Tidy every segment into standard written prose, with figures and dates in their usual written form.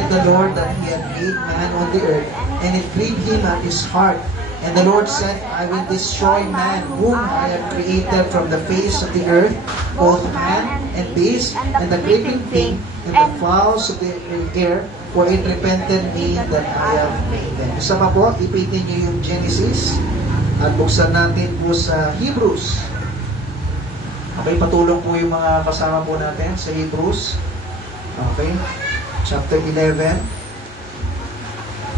hated the Lord that he had made man on the earth, and it grieved him at his heart. And the Lord said, I will destroy man, whom I have created from the face of the earth, both man and beast, and the creeping thing, and the fowls of the air, for it repented me that I have made them. Kasama po, ipitin niyo yung Genesis, at buksan natin po sa Hebrews. Okay, patulong po yung mga kasama po natin sa Hebrews. Okay, chapter 11.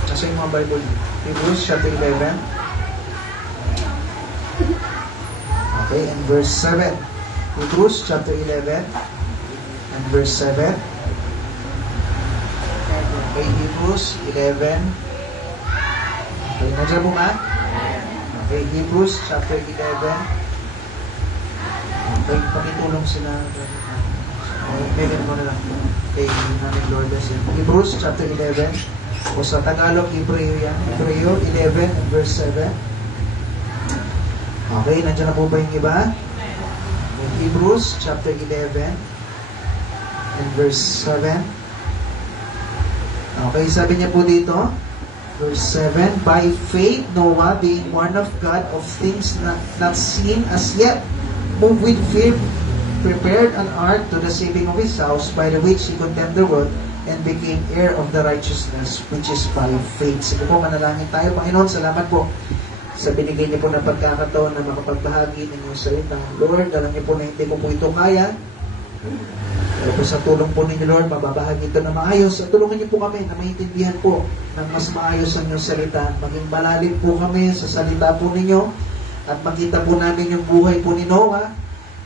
Kasi yung mga Bible, Hebrews chapter 11. Okay, and verse 7. Hebrews chapter 11 and verse 7. Okay, Hebrews 11. Okay, nandiyan po ba? Okay, Hebrews chapter 11. Okay, pakitulong sila. Okay, mo na lang. Okay, namin Lord bless you. Hebrews chapter 11. O sa Tagalog, Hebreo yan. Hebreo 11 and verse 7. Okay, nandiyan na po ba yung iba? Hebrews chapter 11 and verse 7. Okay, sabi niya po dito, verse 7, by faith Noah, being warned of God of things not seen as yet, moved with fear, prepared an ark to the saving of his house, by the which he condemned the world, and became heir of the righteousness which is by faith. Sige po, manalangin tayo. Panginoon, salamat po sa binigay niyo po ng pagkakataon na makapagbahagi ng inyong salita. Lord, alam niyo po na hindi ko po ito kaya. Pero po sa tulong po ninyo, Lord, mababahagi ito na maayos. At tulungan niyo po kami na maintindihan po ng mas maayos ang inyong salita. Maging malalim po kami sa salita po ninyo at makita po namin yung buhay po ni Noah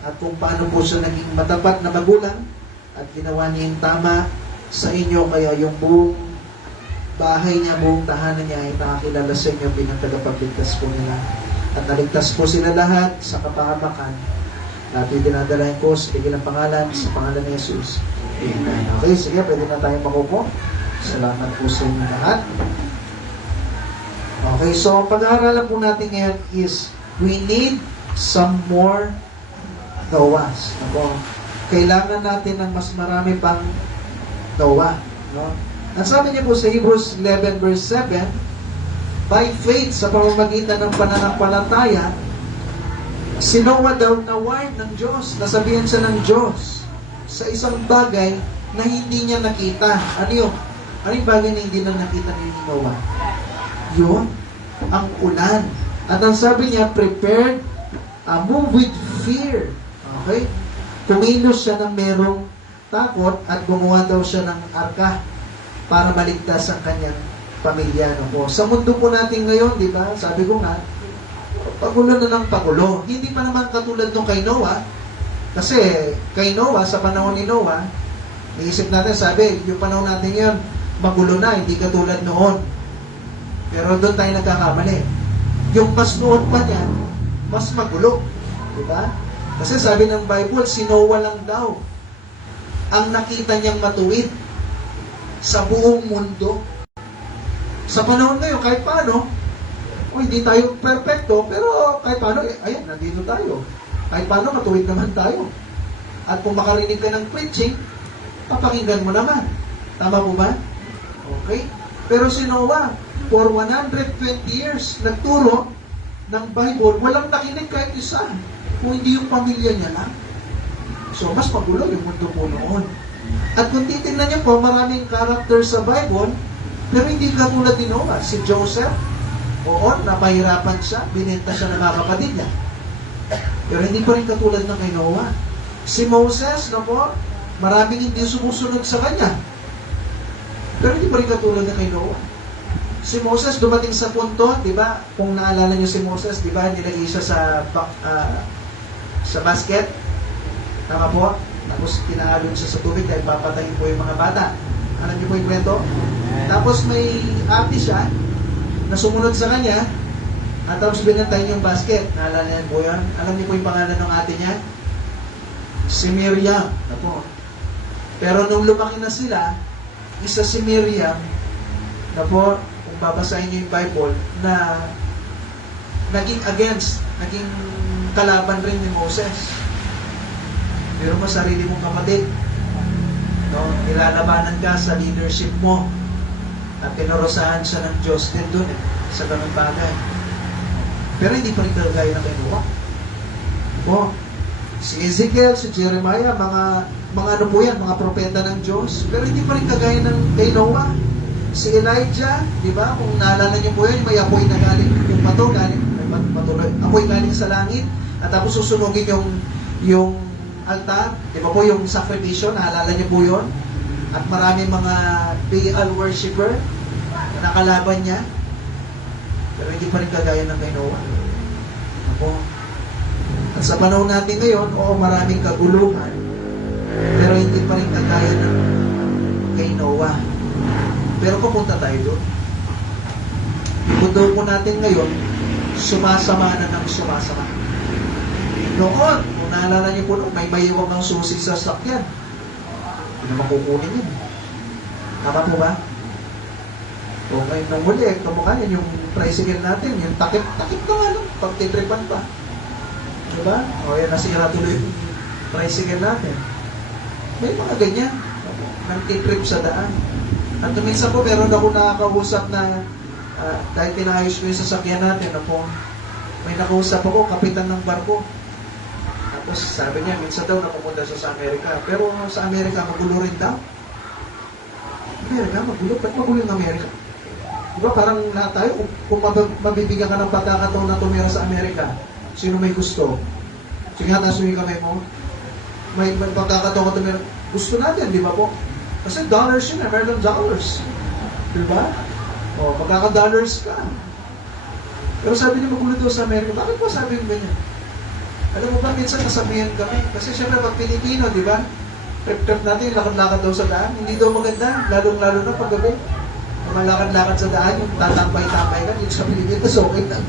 at kung paano po siya naging matapat na magulang at ginawa niya yung tama sa inyo, kaya yung buong bahay niya, buong tahanan niya ay nakakilala sa inyo bilang tagapagligtas po nila. At naligtas po sila lahat sa kapahamakan. At dinadalahin ko sa bigilang pangalan, sa pangalan ni Jesus. Amen. Okay, sige, pwede na tayong makupo. Salamat po sa inyo lahat. Okay, so ang pag-aaralan po natin ngayon is we need some more Noahs. Kailangan natin ng mas marami pang Noah. No? At sabi niya po sa Hebrews 11 verse 7, by faith, sa pamamagitan ng pananampalataya, si Noah daw na-warn ng Diyos, nasabihan siya ng Diyos sa isang bagay na hindi niya nakita. Ano yun? Ano yung bagay na hindi na nakita ni Noah? Yun, ang ulan. At ang sabi niya, prepared, move with fear. Okay? Kumilos siya ng merong takot at gumawa daw siya ng arka para maligtas ang kanyang pamilya. No po. Sa mundo po natin ngayon, di ba? Sabi ko nga, pagulo na ng pagulo. Hindi pa naman katulad nung kay Noah. Kasi kay Noah, sa panahon ni Noah, naisip natin, sabi, yung panahon natin ngayon, magulo na, hindi katulad noon. Pero doon tayo nagkakamali. Yung mas noon pa niyan, mas magulo. Di ba? Kasi sabi ng Bible, si Noah lang daw ang nakita niyang matuwid sa buong mundo. Sa panahon ngayon, kahit paano, hindi tayo perfecto, pero kahit paano, ayan, nandito tayo. Kahit paano, matuwid naman tayo. At kung makarinig ka ng preaching, papakinggan mo naman. Tama po ba? Okay. Pero si Noah, for 120 years, nagturo ng Bible, walang nakinig kahit isa. Kung hindi yung pamilya niya lang. So, mas magulo yung mundo po noon. At kung titignan niyo po, maraming character sa Bible, pero hindi katulad ni Noah. Si Joseph, oo, napahirapan siya, binenta siya ng mga kapatid niya. Pero hindi pa rin katulad ng kay Noah. Si Moses, na po, maraming hindi sumusunod sa kanya. Pero hindi pa rin katulad ng kay Noah. Si Moses dumating sa punto, di ba? Kung naalala niyo si Moses, di ba, nilagay siya sa basket. Tama po? Tapos kinaalon siya sa tubig dahil papatayin po yung mga bata. Alam niyo po yung kwento? Tapos may ate siya na sumunod sa kanya at tapos binantayin yung basket. Naalala niyo po yan? Alam niyo po yung pangalan ng ate niya? Si Miriam. Apo. Pero nung lumaki na sila, isa si Miriam na po, kung babasahin niyo yung Bible, na naging against, naging kalaban rin ni Moses. Pero mas sarili mong kapatid. No? Nilalabanan ka sa leadership mo. At pinurusahan siya ng Diyos din doon sa ganung bagay. Pero hindi pa rin kagaya na kay Noah. O, si Ezekiel, si Jeremiah, mga ano po yan, mga propeta ng Diyos. Pero hindi pa rin kagaya ng kay Noah. Si Elijah, di ba? Kung naalala niyo po yan, may apoy na galing, yung bato galing, apoy galing sa langit. At tapos susunugin yung altar. Di ba po yung sakripisyo, naalala niyo po yun? At maraming mga Baal worshiper na nakalaban niya. Pero hindi pa rin kagaya ng kay Noah. Ako. At sa panahon natin ngayon, maraming kaguluhan. Pero hindi pa rin kagaya ng kay Noah. Pero papunta tayo doon. Yung mundo po natin ngayon, sumasama na ng sumasama. Noon, kung naalala niyo po, may mayawag ng susi sa sakyan. Hindi naman kukunin yun. Tama po ba? O ngayon nang muli, kamukha yan, yung tricycle natin, yung takip na nga lang, pagtitripan pa. Diba? O yan, nasira tuloy yung tricycle natin. May mga ganyan, nagtitrip sa daan. At minsan po, meron ako nakakausap na, dahil pinayos ko yung sasakyan natin, may nakausap ako, kapitan ng barko. Tapos sabi niya, minsan daw napupunta siya sa Amerika. Pero sa Amerika, magulo rin daw. Amerika, magulo? Ba't magulo yung Amerika? Diba parang lahat tayo, kung mabibigyan ka ng pagkakataon na tumira sa Amerika, sino may gusto? Sige nga, taas mo yung kamay mo. May pagkakataon ka tumira. Gusto natin, di ba po? Kasi dollars yun, American dollars. Diba? O, magkaka-dollars ka. Pero sabi niya, magulo daw sa Amerika. Bakit po sabi yung ganyan? Alam mo ba, minsan nasabihan kami. Kasi syempre, pag Pilipino, di ba? Trip-trip natin, lakad-lakad daw sa daan. Hindi daw maganda, lalong-lalo na paggabi. Malakad-lakad sa daan, yung tatambay-tambay ka, yung sa Pilipinas, okay lang.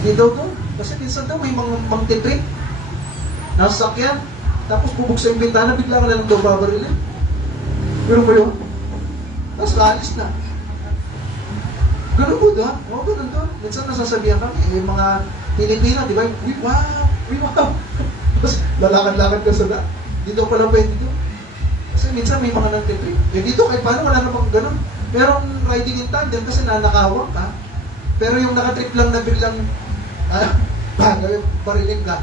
Hindi daw to. Kasi minsan daw, may mga mangtitrip. Nasa sakyan. Tapos bubuksan yung bintana, bigla ka na lang daw babarilin. Pero ba yun? Tapos kaalis na. Ganun po doon. Oo, ganun doon. Minsan nasasabihan kami, yung mga Pilipino, di ba? Wow! Tapos lalakad-lakad ka sa daan. Dito pala pwede doon. Kasi minsan may mga nagtitrip. Dito, kahit paano, wala namang ganun. Merong riding in tandem kasi nanakawang ka. Pero yung nakatrip lang na biglang barilin ka.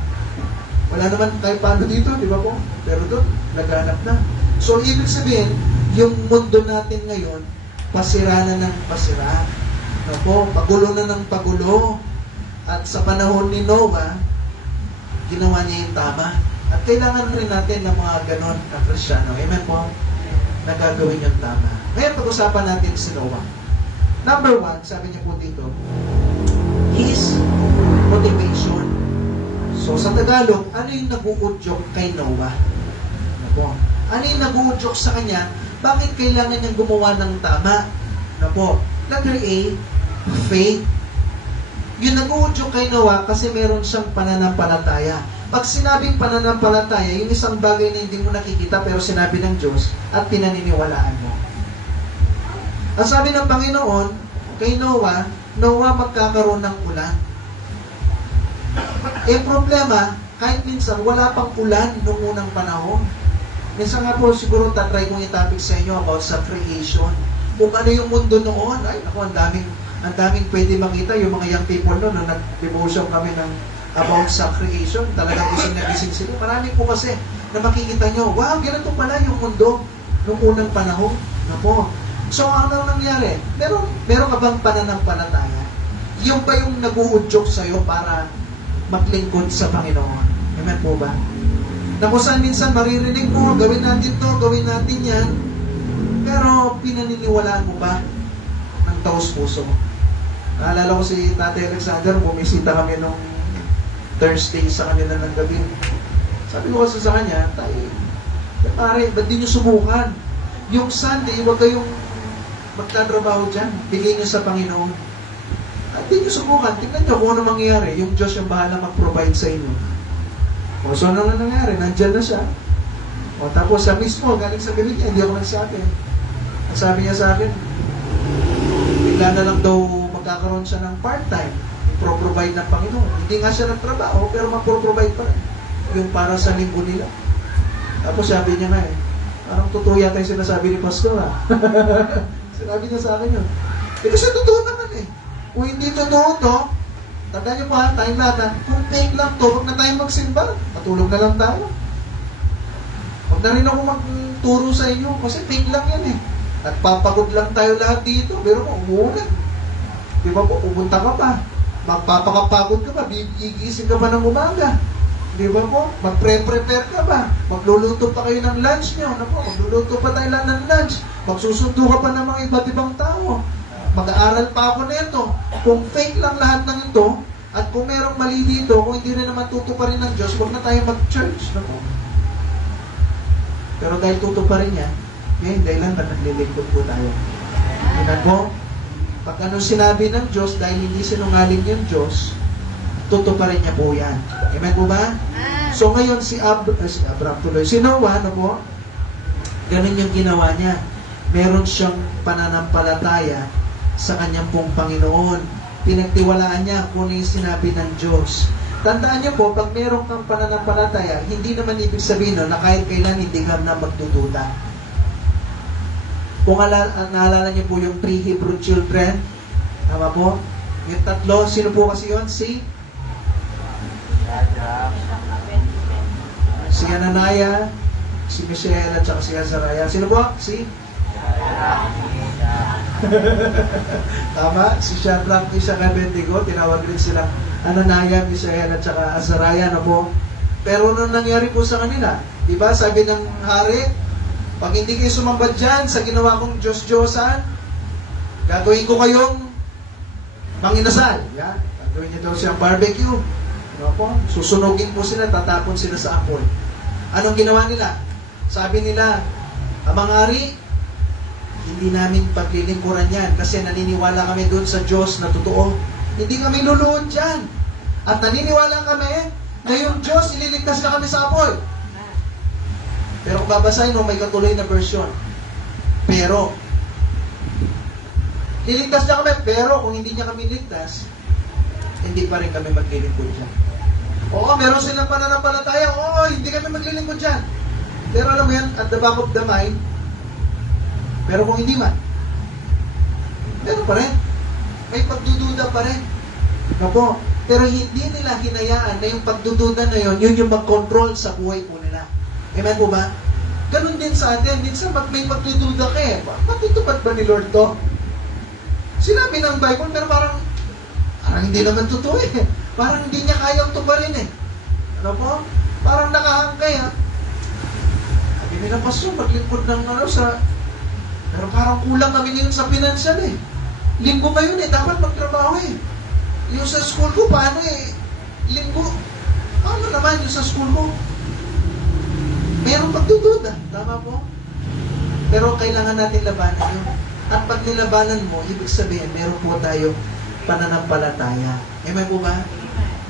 Wala naman kahit paano dito, di ba po? Pero doon, naghanap na. So, ibig sabihin, yung mundo natin ngayon, pasira na ng pasira. Opo, pagulo na ng pagulo. At sa panahon ni Noah, ginawa niya yung tama. At kailangan rin natin ng mga ganon na Kristyano. Amen po? Na gagawin yung tama. Ngayon, pag-usapan natin si Noah. Number 1, sabi niya po dito, his motivation. So, sa Tagalog, ano yung nag-uudyok kay Noah? Ano yung nag-uudyok sa kanya? Bakit kailangan niyang gumawa ng tama? Letter A, faith. Yung nag-uudyok kay Noah kasi meron siyang pananampalataya. Pag sinabing pananampalataya, yung isang bagay na hindi mo nakikita pero sinabi ng Diyos at pinaniniwalaan mo. Ang sabi ng Panginoon, kay Noah, magkakaroon ng ulan. Problema, kahit minsan, wala pang ulan noong unang panahon. Minsan nga po, siguro tatry kong i-topic sa inyo about sa creation. Kung ano yung mundo noon, ay, ang daming pwede makita. Yung mga young people noon, na nag-devotion kami ng about sa creation, talagang gising na gising sila. Marami po kasi na makikita nyo, wow, ganito pala yung mundo noong unang panahon. So, ano nangyari? Meron ka bang pananampalataya? Yung ba yung nag-uudyok sa'yo para maglingkod sa Panginoon? Amen po ba? Na kung saan minsan maririnig mo, gawin natin to, gawin natin yan, pero pinaniniwalaan mo ba ng taos puso? Naalala ko si Tatay Alexander, bumisita kami nung Thursday sa kanila ng gabi. Sabi ko kasi sa kanya, pare, ba't di nyo subukan? Yung Sunday, huwag kayong magtatrabaho dyan. Bigay nyo sa Panginoon. At di nyo subukan. Tingnan nyo kung ano mangyayari. Yung Diyos yung bahala mag-provide sa inyo. So ano na nangyari? Nandyan na siya. Tapos siya mismo, galing sa gabi niya, hindi ako nagsabi. At sabi niya sa akin, bigla na lang daw magkakaroon siya ng part-time. Pro-provide ng Panginoon. Hindi nga siya nagtrabaho, pero mag-provide pa rin. Yung para sa linggo nila. Tapos sabi niya nga Parang totoo yata yung sinasabi ni Pastor, ha? Sinabi niya sa akin yun. Eh, kasi totoo naman eh. Kung hindi totoo to, tandaan niyo po ha, tayong lahat ha, kung fake lang to, huwag na tayo magsimba. Matulog na lang tayo. Huwag na rin ako magturo sa inyo, kasi fake lang yan eh. At papagod lang tayo lahat dito, pero kung umuulan, di ba po, pupunta ka pa. Magpapakapagod ka pa, gigising ka pa ng umaga. Di ba po? Magpre-prepare ka ba? Magluluto pa kayo ng lunch nyo. Naku, magluluto pa tayo lang ng lunch. Magsusundo ka pa ng mga iba't ibang tao. Mag-aaral pa ako nito. Kung fake lang lahat ng ito, at kung merong mali dito, kung hindi rin naman tutuparin ng Diyos, huwag na tayo mag-church. Naku. Pero dahil tutuparin niya, ngayon dahil lang naglilingkod po tayo. Tingnan mo, pag ano sinabi ng Diyos, dahil hindi sinungaling yung Diyos, tutuparin niya po yan. Amen po ba? So ngayon si Abraham tuloy. Si Noah, ano po? Ganun yung ginawa niya. Meron siyang pananampalataya sa kanyang pong Panginoon. Pinagtiwalaan niya kung ano yung sinabi ng Diyos. Tandaan niyo po, pag meron kang pananampalataya, hindi naman ibig sabihin no, na kahit kailan hindi ka na magdududa. Kung naalala niyo po yung 3 Hebrew children, tama po? Yung tatlo, sino po kasi yun? Si Ananiah, si Mishael, at saka si Azariah. Sino po? Tama, si Shadrach, Meshach, Abednego, tinawag rin silang Ananiah, Mishael, at saka Azariah, no po? Pero nung nangyari po sa kanila, di ba, sabi ng hari, pag hindi kayo sumambad dyan sa ginawa kong Diyos-Diyosan, gagawin ko kayong manginasal. Yeah? Gagawin niyo daw siyang barbecue. No po? Susunugin po sila, tatapon sila sa apoy. Anong ginawa nila? Sabi nila, Amang Ari, hindi namin paglilingkuran yan kasi naniniwala kami doon sa Diyos na totoo. Hindi kami luluhod dyan. At naniniwala kami na yung Diyos ililigtas na kami sa apoy. Pero kung babasahin mo, may katuloy na version. Pero, liligtas na kami, pero kung hindi niya kami ligtas, hindi pa rin kami maglilingkod dyan. Oo, meron silang pananampalataya. Oo, hindi kami maglilingkod dyan. Pero alam mo yan, at the back of the mind, pero kung hindi man, meron pa rin. May pagdududa pa rin. Opo, pero hindi nila hinayaan na yung pagdududa na yun, yun yung mag-control sa buhay po nila. Amen po ba? Ganun din sa atin. Minsan may pagdududa ka eh. Matutupad ba ni Lord to? Sinabi ng Bible, pero parang hindi naman totoo eh. Parang hindi niya kayang tuparin eh. Ano po? Parang nakahangkay ha. Sabi nila, Pastor, maglingkod ng sa... Pero parang kulang kami ngayon sa financial eh. Linggo ngayon eh, dapat magtrabaho eh. Yung sa school ko, paano eh? Linggo. Paano naman yung sa school ko? Mayroong pagdududa. Tama po? Pero kailangan natin labanan yun. At pag nilabanan mo, ibig sabihin, meron po tayo pananampalataya. Amen po ba?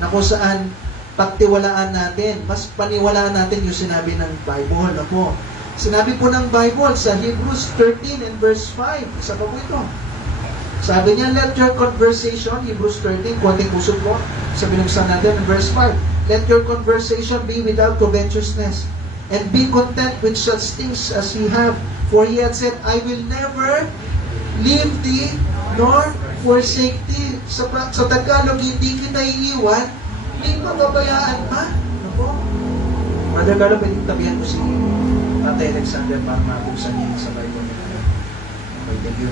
Na kung saan pagtiwalaan natin, mas paniwalaan natin yung sinabi ng Bible. Na po. Sinabi po ng Bible sa Hebrews 13 and verse 5. Isa pa po ito. Sabi niya, let your conversation, Hebrews 13, konting pusot po, sa binuksan natin in verse 5, let your conversation be without covetousness, and be content with such things as ye have. For he had said, I will never leave thee, nor forsake thee. Sa Tagalog, hindi kita iiwan, hindi mababayaan pa. Ano po? Brother Carlo, pwedeng tabihan mo si Tatay Alexander para mabuksan niya sa Bible. Okay, thank you.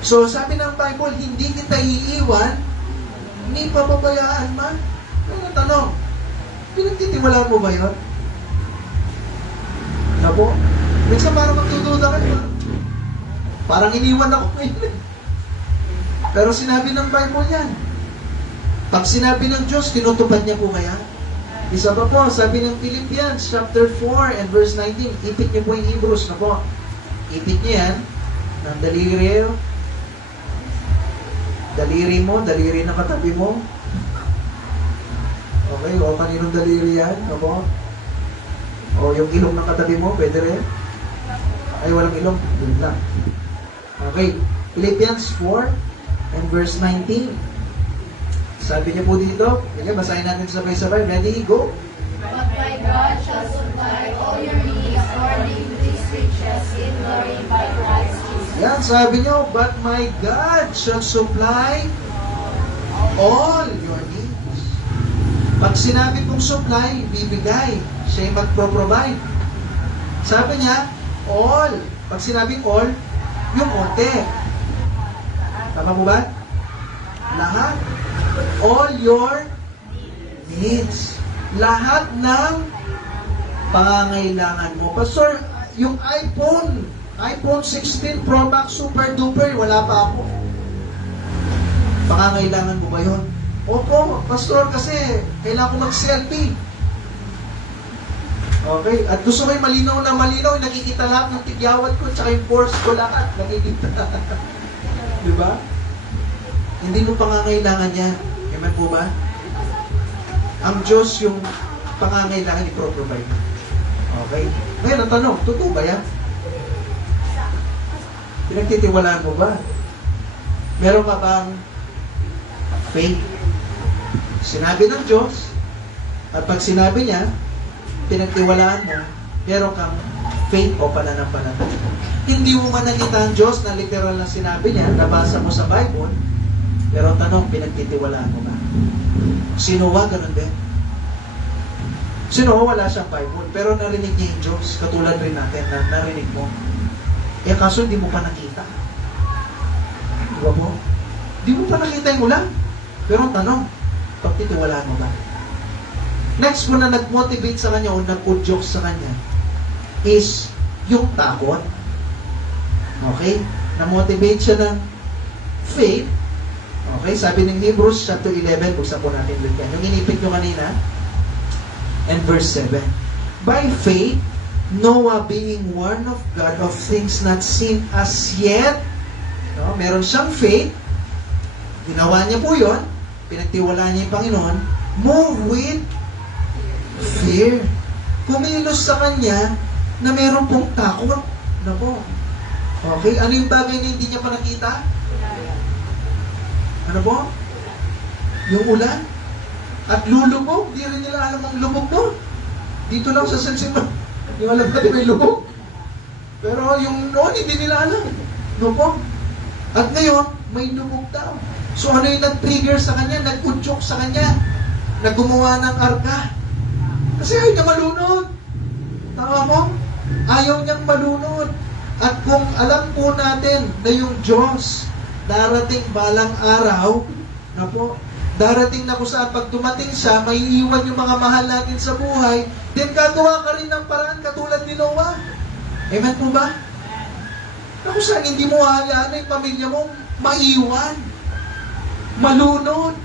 So, sabi ng Bible, hindi kita iiwan, hindi pababayaan man. Ano tanong? Pinagtitiwalaan mo ba yun? Ano po? Minsan parang magtutuda ka, parang iniwan ako ngayon. Pero sinabi ng Bible yan. Pag sinabi ng Diyos, tinutupad niya po kaya? Isa pa po, sabi ng Philippians chapter 4 and verse 19, ipit niyo po yung Hebrews na po. Ipit niyo yan ng daliri. Daliri mo, daliri na katabi mo. Okay, o kaninong daliri yan? Ano? O yung ilong ng katabi mo, pwede rin? Ay, walang ilong. Yun lang. Okay, Philippians 4 and verse 19. Sabi niya po dito, okay, basahin natin sabay-sabay. Ready? Go! But my God shall supply all your needs according to his riches us in glory by Christ Jesus. Yan, sabi nyo, but my God shall supply all your needs. Pag sinabi kong supply, bibigay. Siya yung magpro-provide. Sabi niya, all. Pag sinabing all, yung konti. Tama po ba? Lahat. All your needs. Lahat ng pangangailangan mo. Pastor, yung iPhone 16 Pro Max Super Duper, wala pa ako. Pangangailangan mo ba yun? Opo, Pastor, kasi kailangan ko mag-selfie. Okay, at gusto ko yung malinaw na malinaw, nakikita lahat ng tigyawat ko, tsaka yung force ko lahat, nakikita. Di ba? Hindi mo pangangailangan yan. Amen po ba? Ang Diyos yung pangangailangan i-provide. Okay? Ngayon, ang tanong, totoo ba yan? Pinagtitiwalaan mo ba? Meron ka bang faith? Sinabi ng Diyos, at pag sinabi niya, pinagtiwalaan mo, meron kang faith o pananampalataya. Hindi mo man nakita ang Diyos na literal na sinabi niya, nabasa mo sa Bible, pero tanong, pinagtitiwalaan mo ba? Si Noah, ganun din. Si Noah, wala siyang Bible, pero narinig niya yung Diyos, katulad rin natin, na narinig mo. Eh, kaso hindi mo pa nakita. Di ba po? Hindi mo pa nakita yung ulan. Pero tanong, pagtitiwalaan mo ba? Next mo na nag-motivate sa kanya o nag-udyok sa kanya is yung takot. Okay? Na-motivate siya ng faith. Okay? Sabi ng Hebrews chapter 11, buksan po natin ulit yan. Yung inipit nyo kanina, and verse 7. By faith, Noah being warned of God of things not seen as yet, no? Meron siyang faith, ginawa niya po yun, pinagtiwalaan niya yung Panginoon, move with fear. Kumilos sa kanya na meron pong takot. Nako. Okay, ano yung bagay na hindi niya pa nakita? Ano po? Yung ulan? At lulubog, di rin nila alam ang lubog doon. Dito lang sa Sensiman, yung alam natin may lubog. Pero yung noon, hindi nila alam. Lubog. At ngayon, may lubog daw. So ano yung nag-trigger sa kanya, nag-udyok sa kanya, na gumawa ng arka? Kasi ayaw niya malunod. Tama mo? Ayaw niyang malunod. At kung alam po natin na yung Diyos, darating balang araw, na po, darating na kung saan pag dumating siya, may iwan yung mga mahal natin sa buhay, then gagawa ka rin ng paraan katulad ni Noah. Amen po ba? Na kung saan hindi mo hayaan na yung pamilya mo maiwan, malunod.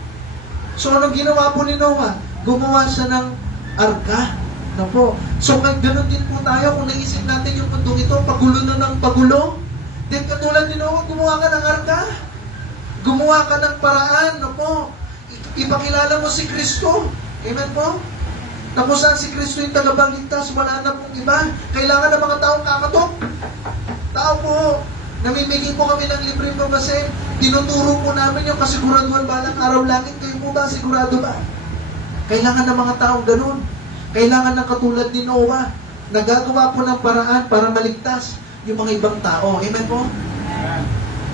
So anong ginawa po ni Noah? Gumawa siya ng arka. Na po. So ganoon din po tayo kung naisip natin yung mundong ito, pagulo na ng pagulo. Then katulad ni Noah, gumawa ka ng arka. Gumawa ka ng paraan. Na po. Ipakilala mo si Kristo. Amen po? Na kung saan si Kristo yung tagapagligtas, wala na pong iba. Kailangan ng mga taong kakatok. Tao po, namimigay po kami ng libreng babasin. Tinuturo po namin yung kasiguraduhan balang araw langit. Kayo po ba, sigurado ba? Kailangan ng mga taong ganun. Kailangan ng katulad ni Noah. Nagagawa po ng paraan para maligtas yung mga ibang tao. Amen po?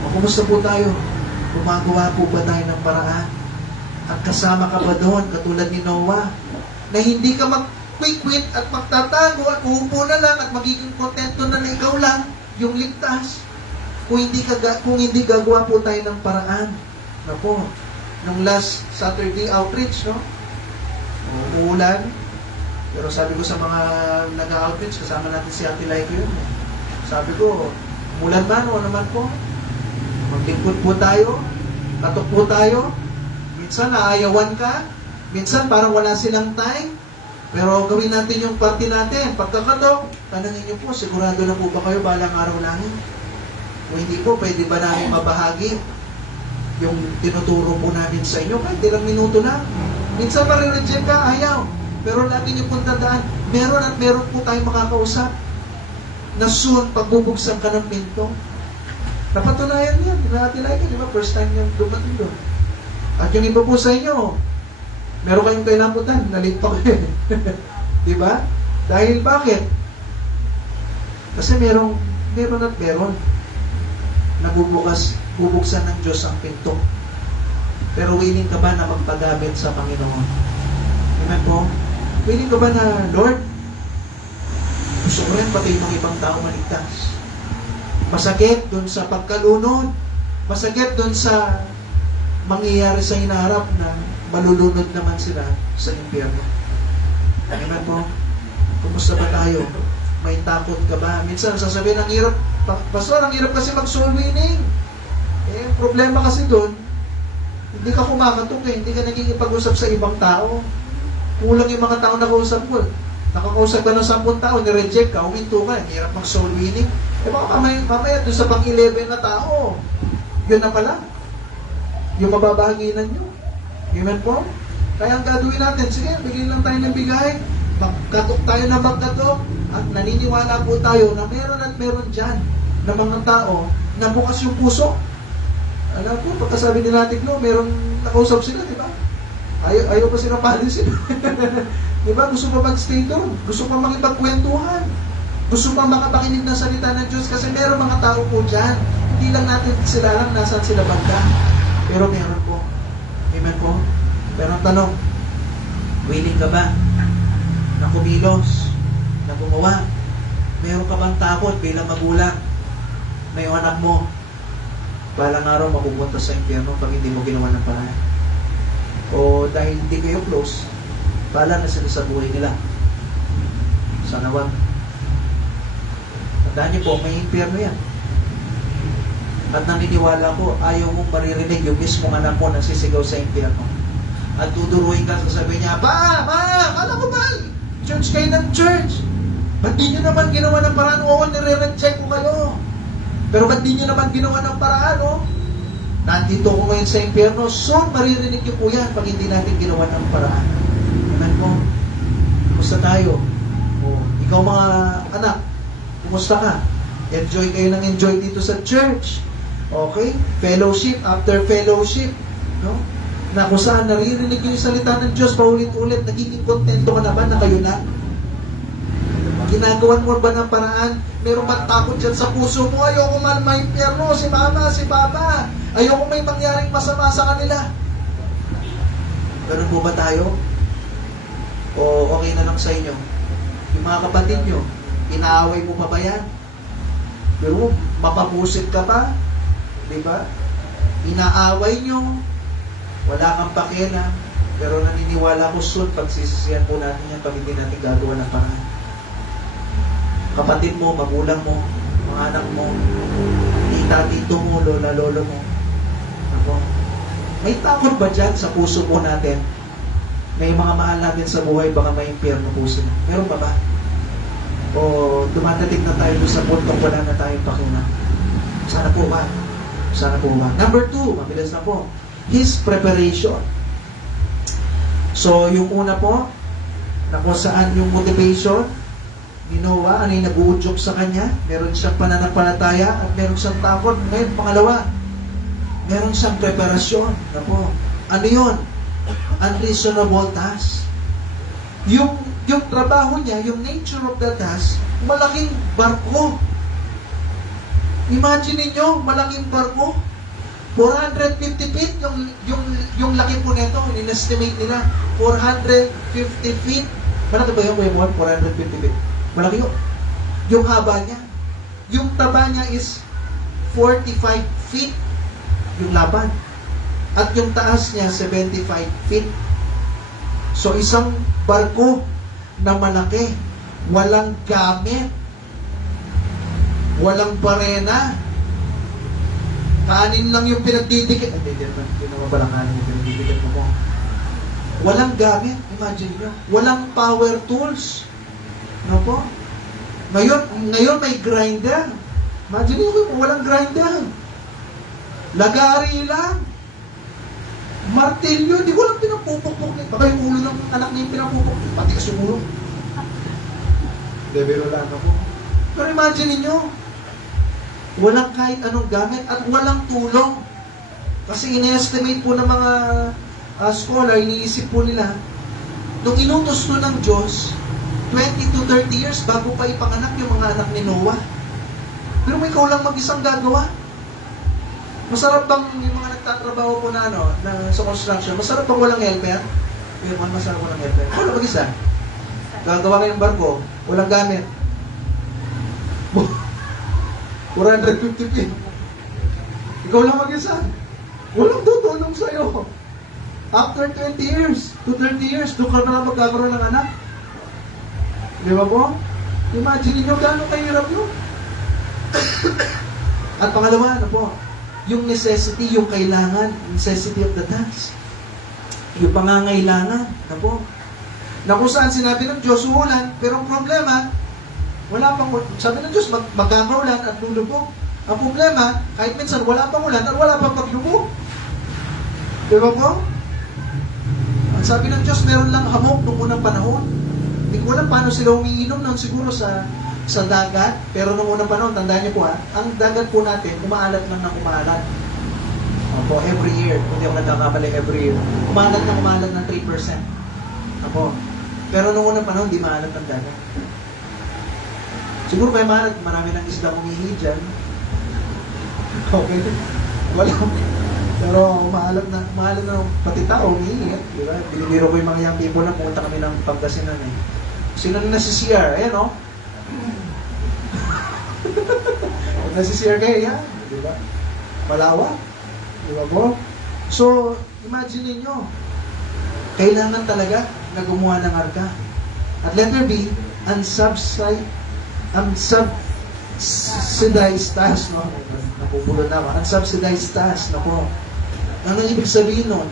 O, kumusta po tayo? Gumagawa po ba tayo ng paraan? At kasama ka ba doon, katulad ni Noah, na hindi ka mag-quit at magtatago at uupo na lang at magiging kontento na ikaw lang yung ligtas. Kung hindi gagawa po tayo ng paraan. Na po, nung last Saturday outreach, no? Uulan. Pero sabi ko sa mga nag-outreach, kasama natin si Ate Laika yun. Sabi ko, umulan man o naman po, maglingkod po tayo, tatok po tayo. Minsan naayawan ka, minsan parang wala silang time, pero gawin natin yung party natin. Pagkakatok, tanangin niyo po, sigurado na po ba kayo balang araw langit? Kung hindi po, pwede ba namin mabahagi yung tinuturo po namin sa inyo? Kahit ilang minuto lang. Minsan marireject ka, ayaw. Pero lagi niyo pong tandaan, meron at meron po tayong makakausap na soon, pagbubuksan ka ng pinto. Napatunayan yan, natin di ba? First time yung dumating doon. At yung iba po sa inyo, meron kayong kailangan na-late pa kayo. Di ba? Dahil bakit? Kasi merong meron at meron. Bubuksan ng Diyos ang pinto. Pero willing ka ba na magpagamit sa Panginoon? Amen po? Willing ka ba na, Lord, gusto ko rin pati yung ibang tao maligtas. Masakit dun sa pagkalunod. Masakit dun sa mangyayari sa hinaharap na malulunod naman sila sa impyerno. Amen po? Kumusta ba tayo? May takot ka ba? Minsan sasabihin, ang hirap, Pastor, ang hirap kasi mag-soul winning. Problema kasi doon, hindi ka kumakatok hindi ka nagkikipag-usap sa ibang tao. Kulang yung mga tao na kausap mo. Nakakausap ka ng 10 tao, nireject ka, uminto ka, hirap mag-soul winning. Baka mamaya doon sa pang-11 na tao, yun na pala. Yung mababahaginan nyo. Amen po? Kaya ang gagawin natin, sige, bigyan lang tayo ng bigay. Magkatok tayo na magkatok. At naniniwala po tayo na meron at meron dyan na mga tao na bukas yung puso. Alam po, pagkasabi nila Tigno, meron nakausap sila, di ba? Ayaw pa sila palisin. Di ba? Gusto pa mag-stay doon. Gusto pa makipagkwentuhan. Gusto pa makapakinig ng salita ng Diyos kasi meron mga tao po dyan. Hindi lang natin sila alam nasaan sila banda. Pero meron po. Amen po? Pero ang tanong, willing ka ba na kumilos, na gumawa? Meron ka bang takot bilang magulang na yung anak mo balang araw mapupunta sa impyerno pag hindi mo ginawa ng paraan? O dahil hindi kayo close, bala na sila sa buhay nila. Sana wag. Tandaan niyo po, may impyerno yan. At naniniwala ko, ayaw mong maririnig yung mismong anak mo nagsisigaw sa impyerno. At tuduruin ka, sasabihin niya, kala ko ba? Church kayo ng church. Ba't di nyo naman ginawa ng paraan? Oo, nire-reject ko kayo. Pero ba't di nyo naman ginawa ng paraan? Nandito ko ngayon sa impyerno, so maririnig nyo po yan pag hindi natin ginawa ng paraan. Amen po? Kumusta tayo? Ikaw mga anak, kumusta ka? Enjoy kayo ng enjoy dito sa church. Okay? Fellowship after fellowship. No? Na kung saan naririnig yung salita ng Diyos paulit-ulit, nagiging kontento ka na ba na kayo na? Ginagawan mo ba ng paraan? Meron bang takot dyan sa puso mo? Ayoko man may impyerno, si mama, si papa. Ayoko may mangyaring masama sa kanila. Ganun po ba tayo? O okay na lang sa inyo? Yung mga kapatid nyo, inaaway mo pa ba yan? Pero mapapusit ka pa? Diba? Inaaway nyo, wala kang pakialam, pero naniniwala ko soon, pagsisisihan po natin yan pag hindi natin gagawa ng paraan. Kapatid mo, magulang mo, mga anak mo, tita, tito mo, lola, lolo mo. Ako, may takot ba dyan sa puso po natin? May mga mahal natin sa buhay, baka may impyerno po sila. Meron pa ba? O dumadating na tayo sa puntong wala na tayong pakialam? Sana po ba? Sana po ba? Number 2, mabilis na po. His preparation. So, yung una po, na kung saan yung motivation ni Noah, ano yung nag-uudyok sa kanya, meron siyang pananampalataya at meron siyang takot. Ngayon, pangalawa, meron siyang preparasyon. Ano yun? Unreasonable task. Yung trabaho niya, yung nature of the task, malaking barko. Imagine niyo, malaking barko. 450 feet, yung laki po nito, in-estimate nila, 450 feet. Malaki ba yung 450 feet? Malaki yun. Yung haba niya. Yung taba niya is 45 feet, yung laban. At yung taas niya, 75 feet. So, isang barko na malaki, walang gamit, walang barena, kanin lang yung pinagdidikit. Hindi naman pala kanin yung pinagdidikit mo. Walang gamit, imagine nyo. Walang power tools. Ano po? Ngayon may grinder. Imagine nyo kung walang grinder. Lagari lang. Martilyo, di ko lang pinapupukpuk. Baka yung ulo ng anak niya yung pinapupuk. Pati ka sumulo. Debero lang ako. Pero imagine niyo, walang kahit anong gamit at walang tulong. Kasi in-estimate po ng mga scholar, iniisip po nila, nung inutos to ng Diyos, 20 to 30 years bago pa ipanganak yung mga anak ni Noah. Pero may ikaw lang mag-isang gagawa. Masarap bang yung mga nagtatrabaho po na sa construction, masarap bang walang helper? Pero masarap walang helper. Wala mag-isa. Gagawa kayo ng barko, walang gamit. 450 feet. Ikaw lang mag-isa. Walang tutulong sa'yo. After 20 years, to 30 years, doon ka na magkakaroon ng anak. Di ba po? Imagine niyo gano'ng kahirap yun. At pangalawa, yung necessity, yung kailangan, necessity of the task. Yung pangangailangan, na kung saan sinabi ng Diyos, uulan, pero ang problema, wala pang, sabi ng Diyos, magkakaulan at lulubog. Ang problema, kahit minsan wala pang ulan at wala pang paglubog. Di ba po? Ang sabi ng Diyos, meron lang hamog noong unang panahon. Hindi ko alam paano sila umiinom nang siguro sa dagat, pero noong unang panahon, tandaan niyo po ang dagat po natin, umaalat lang ng umaalat. Opo, every year, hindi ako nagkakamali every year. Umaalat ng 3%. Opo. Pero noong unang panahon, di maalat ang dagat. Siguro may maalat, marami ng isda umihi dyan. Okay. Wala. Pero maalat na pati tao umihi. Diba? Binibiro ko yung mga young people na pumunta kami ng Pangasinan eh. Sino na si CR? Ayan o. Nasi-CR kayo yan. Diba? Malawa. Diba po? So, imagine niyo kailangan talaga na gumawa ng arka. At letter B, unsubsidized task, no? Napupulot na ako. Unsubsidized task, no? Ano ibig sabihin nun?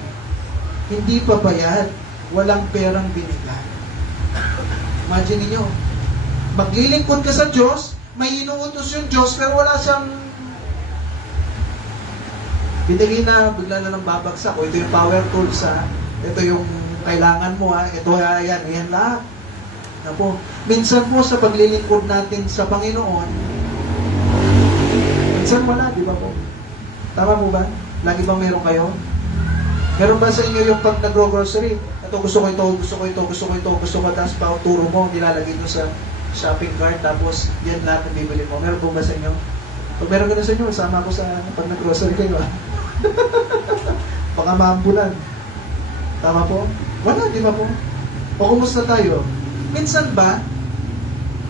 Hindi pa bayad, walang perang binigay. Imagine niyo maglilingkod ka sa Diyos, may inuutos yung Diyos, pero wala siyang binigay na bigla na ng babagsak. O ito yung power tools, ito yung kailangan mo, ito, yan lahat. Napo, minsan po sa paglilingkod natin sa Panginoon, minsan wala, di ba po? Tama mo ba? Lagi bang meron kayo? Meron ba sa inyo yung pag nag-grocery? Ito, gusto ko ito, tapos turo mo, nilalagay ito sa shopping cart, tapos yan lahat ang bibili mo. Meron po ba sa inyo? Pag meron ka na sa inyo, sama ko sa pag nag-grocery kayo. Baka maambulan. Tama po? Wala, di ba po? O kumusta tayo? Minsan ba,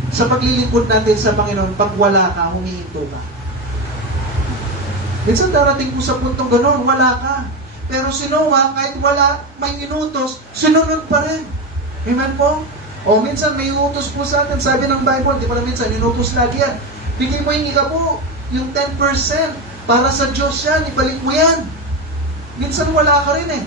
sa paglilingkod natin sa Panginoon, pag wala ka, humihinto ka. Minsan darating po sa puntong gano'n, wala ka. Pero si Noah, kahit wala, may inutos, sinunod pa rin. Amen po? O minsan may inutos po sa atin, sabi ng Bible, di ba na minsan, inutos lagi yan. Bigay mo yung ikapo, yung 10%, para sa Diyos yan, ibalik mo yan. Minsan wala ka rin eh.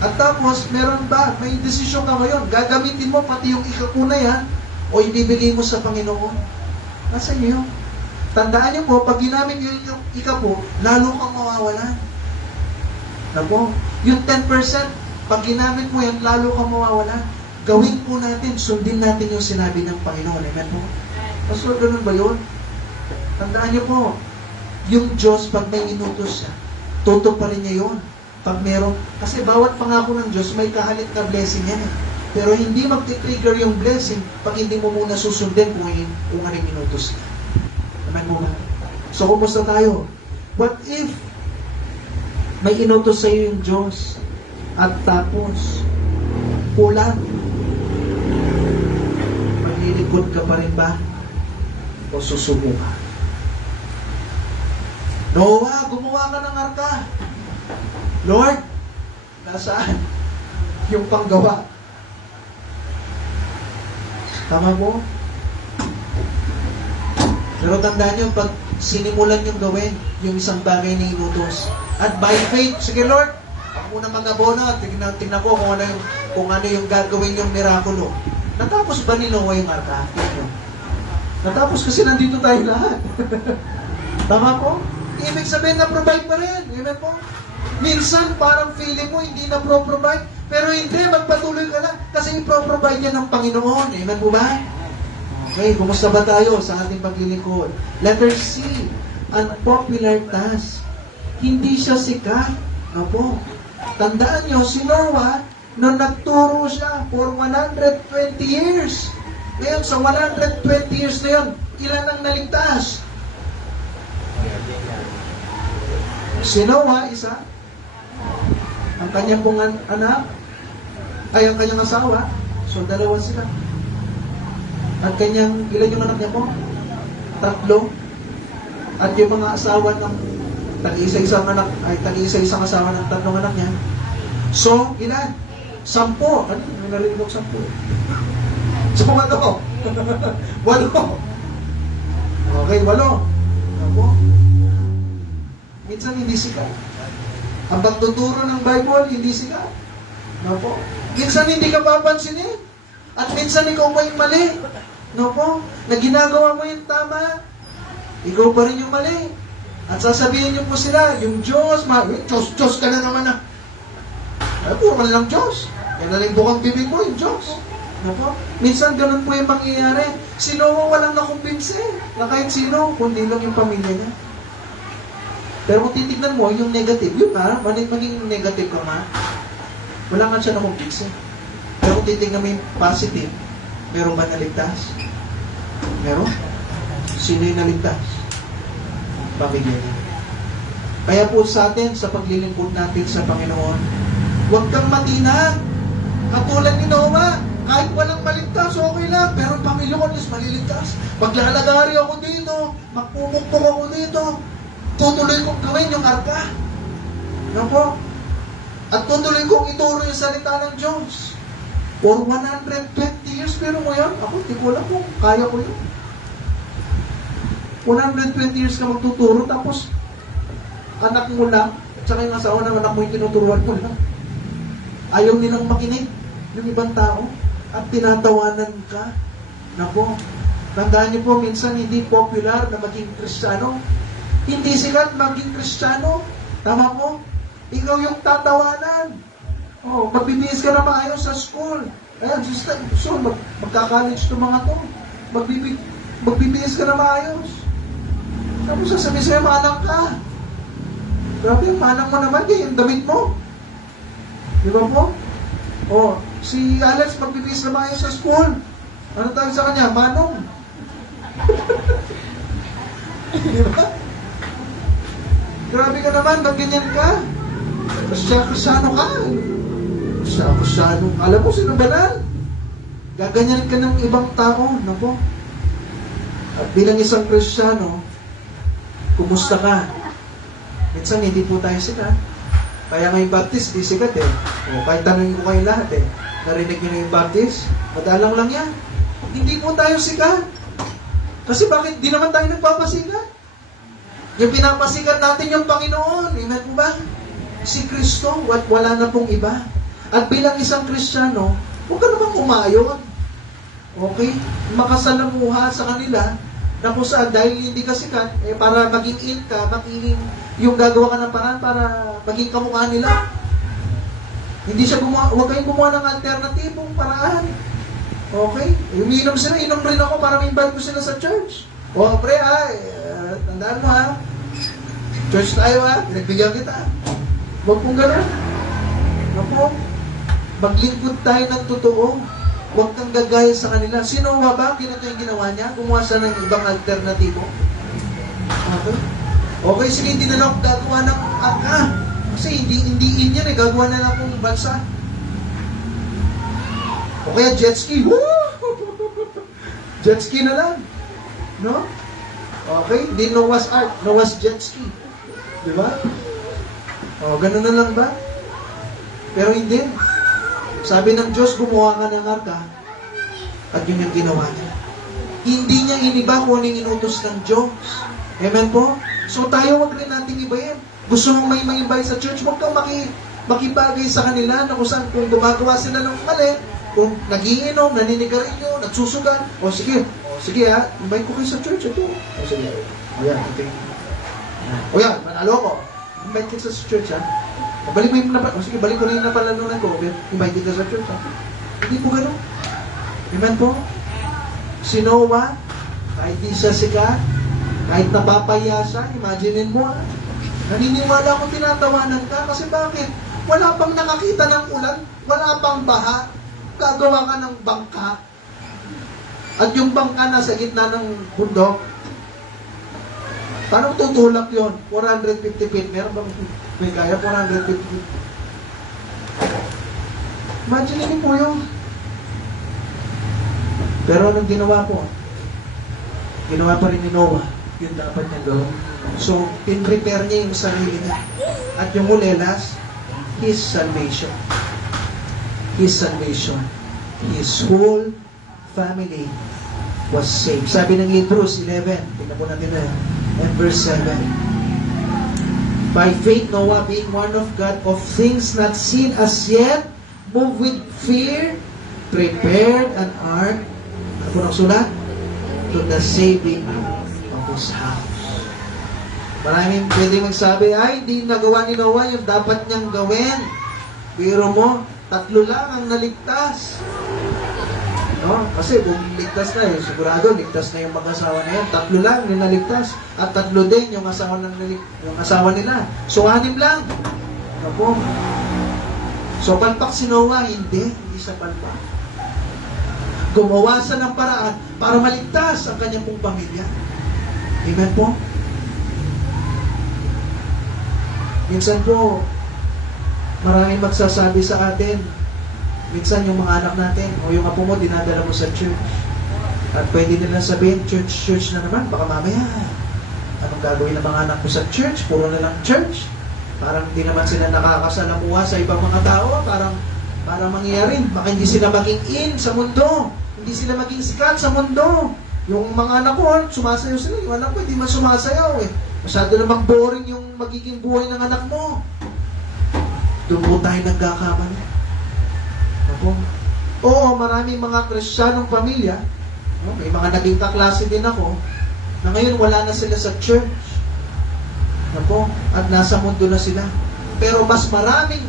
At tapos, meron ba, may desisyon ka ngayon, gagamitin mo pati yung ikapo na yan, o ibibigay mo sa Panginoon. Nasa inyo yun? Tandaan niyo po, pag ginamit yung ikapo, lalo kang mawawalan. Na po, yung 10%, pag ginamit mo yan, lalo kang mawawalan. Gawin po natin, sundin natin yung sinabi ng Panginoon. Amen po? Pastor, ganun ba yun? Tandaan niyo po, yung Diyos, pag may inutos siya, tutuparin niya yun. Pag meron, kasi bawat pangako ng Diyos, may kahalit na blessing yan eh. Pero hindi mag-trigger yung blessing pag hindi mo muna susundin kung anong inutos niya. Amen mo ba? So, kumusta tayo? What if may inutos sa iyo yung Diyos at tapos kulang? Maglilingkod ka pa rin ba? O susubo ka? Noah, gumawa ka ng arka. Lord, nasaan yung panggawa? Tama po? Pero tandaan nyo, pag sinimulan yung gawin, yung isang bagay na inutos, at by faith, sige Lord, ako muna mag-abono, tingnan ko kung ano yung gagawin yung mirakulo. Natapos ba ni Noah yung arka? Natapos kasi nandito tayo lahat. Tama po? Ibig sabihin na provide pa rin. Amen po? Minsan, parang feeling mo hindi na pro-provide, pero hindi, magpatuloy ka lang kasi i-pro-provide niya ng Panginoon. Amen po ba? Okay, kumusta ba tayo sa ating paglilingkod? Letter C, unpopular task. Hindi siya sikat. Opo. Tandaan nyo, si Noah, nung nagturo siya for 120 years. Ngayon, sa 120 years na yun, ilan ang naligtas? Si Noah, isa. Ang kanyang pong anak, ay ang kanyang asawa. So, dalawa sila. At kanyang, ilan yung anak niya po? 3. At yung mga asawa ng tag-isa-isang anak, ay tag-isa-isang asawa ng 3 anak niya. So, ilan? 10. Ano? May narinig ko 10. So, 8. 8. Okay, 8. Ako. Minsan hindi sikat. Ang pagtuturo ng Bible, hindi sikat. Ako. Minsan hindi ka papansinin. At minsan ikaw pa yung mali. No po? Na ginagawa mo yung tama, ikaw pa rin yung mali. At sasabihin niyo po sila, yung Diyos, Diyos ka na naman na. Ay po, man lang Diyos. Yan na rin bukang bibig mo, yung Diyos. No po? Minsan ganun po yung mangyayari. Si Noah walang nakumbinse na kahit sino, kundi lang yung pamilya niya. Pero kung titignan mo, yung negative, yun nga, maging negative ka nga, wala nga siya nakumbinse. Pero kung titignan mo yung positive, meron ba naligtas? Meron? Sino yung naligtas? Pamilya niya. Kaya po sa atin, sa paglilingkod natin sa Panginoon, huwag kang matinag. Katulad ni Noah, kahit walang maligtas, okay lang. Pero ang pamilya ko is maliligtas. Maglalagari ako dito, magpumukpok ako dito, tutuloy kong gawin yung arka. Ano po? At tutuloy kong ituro yung salita ng Diyos. For 120 years, pero mo yan, ako, di ko alam kung kaya ko yun. 120 years ka magtuturo, tapos anak mo lang, at saka yung asawa ng anak mo yung tinuturuan mo lang. Ayaw nilang makinig yung ibang tao, at tinatawanan ka. Nako, tandaan niyo po, minsan hindi popular na maging Kristiyano. Hindi sikat maging Kristiyano. Tama po? Ikaw yung tatawanan. Oh, magbibihis ka na maayos sa school. Ayan, so magka-college to mga to. Magbibihis ka na maayos. Tapos sasabihin sa'yo, manang ka. Grabe, manang mo naman, yung damit mo. Di ba po? Oh, si Alex magbibihis na maayos sa school. Ano tawag sa kanya? Manong. Di ba? Grabe ka naman, ganyan ka. Kristyano ka. Kristyano. Alam mo, sino banal? Gaganyan ka ng ibang tao. Nako. At bilang isang Kristyano, kumusta ka? Minsan hindi po tayo sikat. Kaya ngayong baptist, di sikat eh. O, kahit tanongin ko kayo lahat eh. Narinig nyo na yung baptist? Madalang lang yan. Hindi po tayo sikat. Kasi bakit? Di naman tayo nagpapasikat. Yung pinapasikat natin yung Panginoon. Amen po ba? Si Kristo, wala na pong iba. At bilang isang Kristiyano, huwag ka namang umayod. Okay? Makasalamuha sa kanila na kung saan, dahil hindi ka sikat, eh, para maging in ka, maging yung gagawa ka ng paraan para maging kamukha nila. Hindi siya huwag kayong gumawa ng alternatibong paraan. Okay? Umiinom sila, inom rin ako para may-invite ko sila sa church. O, pre, tandaan mo church tayo pinagbigyan kita. Huwag pong gano'n. Ako, maglingkod tayo ng totoo. Huwag kang gagaya sa kanila. Sino ba? Ganito yung ginawa niya? Gumawa siya ng ibang alternatibo. Okay? Okay, sige, hindi na lang gagawa ng angka. Kasi hindi yan gagawa na lang kung bansa. O kaya jet ski. Woo! Jet ski na lang. No? Okay? Di Noah's Ark. Noah's jet ski. Di ba? O, ganun na lang ba? Pero hindi. Sabi ng Diyos, gumawa ka ng arka. At yun yung ginawa niya. Hindi niya iniba kung anong inutos ng Diyos. Amen po? So tayo, wag rin nating ibayin. Gusto mong may invite sa church, wag kang makibagay sa kanila na kung saan, kung gumagawa sila ng mali, kung nagiinom, naninigarilyo, nagsusugal, o sige invite ko kayo sa church, ito. O sige, o yan, ito yung, o yan, manalo ko. Invite kita sa church, ha? Balik mo yung sige, balik ko na yung napalanunan ko, invite kita sa church, ha? Hindi po gano'n. Amen po? Si Noah, kahit di siya sikat, kahit napapaya siya, imaginein mo, ha? Naniniwala akong tinatawanan ka, kasi bakit? Wala pang nakakita ng ulan, wala pang baha, gagawa ka ng bangka, at yung bangka nasa gitna ng bundok, Paano tutulak yon? 450 feet. Meron bang may kaya 450 feet? Imagine niyo po yun. Pero anong ginawa po? Ginawa pa rin ni Noah. Yun dapat niya gawin. So, in-prepare niya yung sarili niya. At yung muli, last, His salvation. His salvation. His whole family was saved. Sabi ng Hebrews 11, tingnan po natin na, and verse 7. By faith, Noah, being one of God, of things not seen as yet, moved with fear, prepared an ark. Ano po nagsulat? To the saving of his house. Maraming pwede magsabi, ay, di nagawa ni Noah yung dapat niyang gawin. Pero mo, 3 lang ang naligtas. No? Kasi kung ligtas na sigurado ligtas na yung mag-asawa na yan. 3 lang yung naligtas. At 3 din yung asawa nila. So, 6 lang. Ano po? So, palpak si Noah, hindi siya palpak. Gumawa siya ng paraan para maligtas ang kanyang pong pamilya. Amen po? Minsan po, maraming magsasabi sa atin, minsan yung mga anak natin, o yung apo mo, dinadala mo sa church. At pwede nila sabihin, church na naman, baka mamaya, anong gagawin ng mga anak mo sa church? Puro na lang church. Parang hindi naman sila nakakasalamuha sa ibang mga tao, parang mangyayari, baka hindi sila maging in sa mundo, hindi sila maging sikat sa mundo. Yung mga anak ko, sumasayaw sila, yung anak ko, hindi man sumasayaw eh. Masyado namang boring yung magiging buhay ng anak mo. Doon po tayo nagkakamali. Ako? Oo, maraming mga Kristiyanong pamilya, no? May mga naging kaklase din ako, na ngayon wala na sila sa church. Ako? At nasa mundo na sila. Pero mas maraming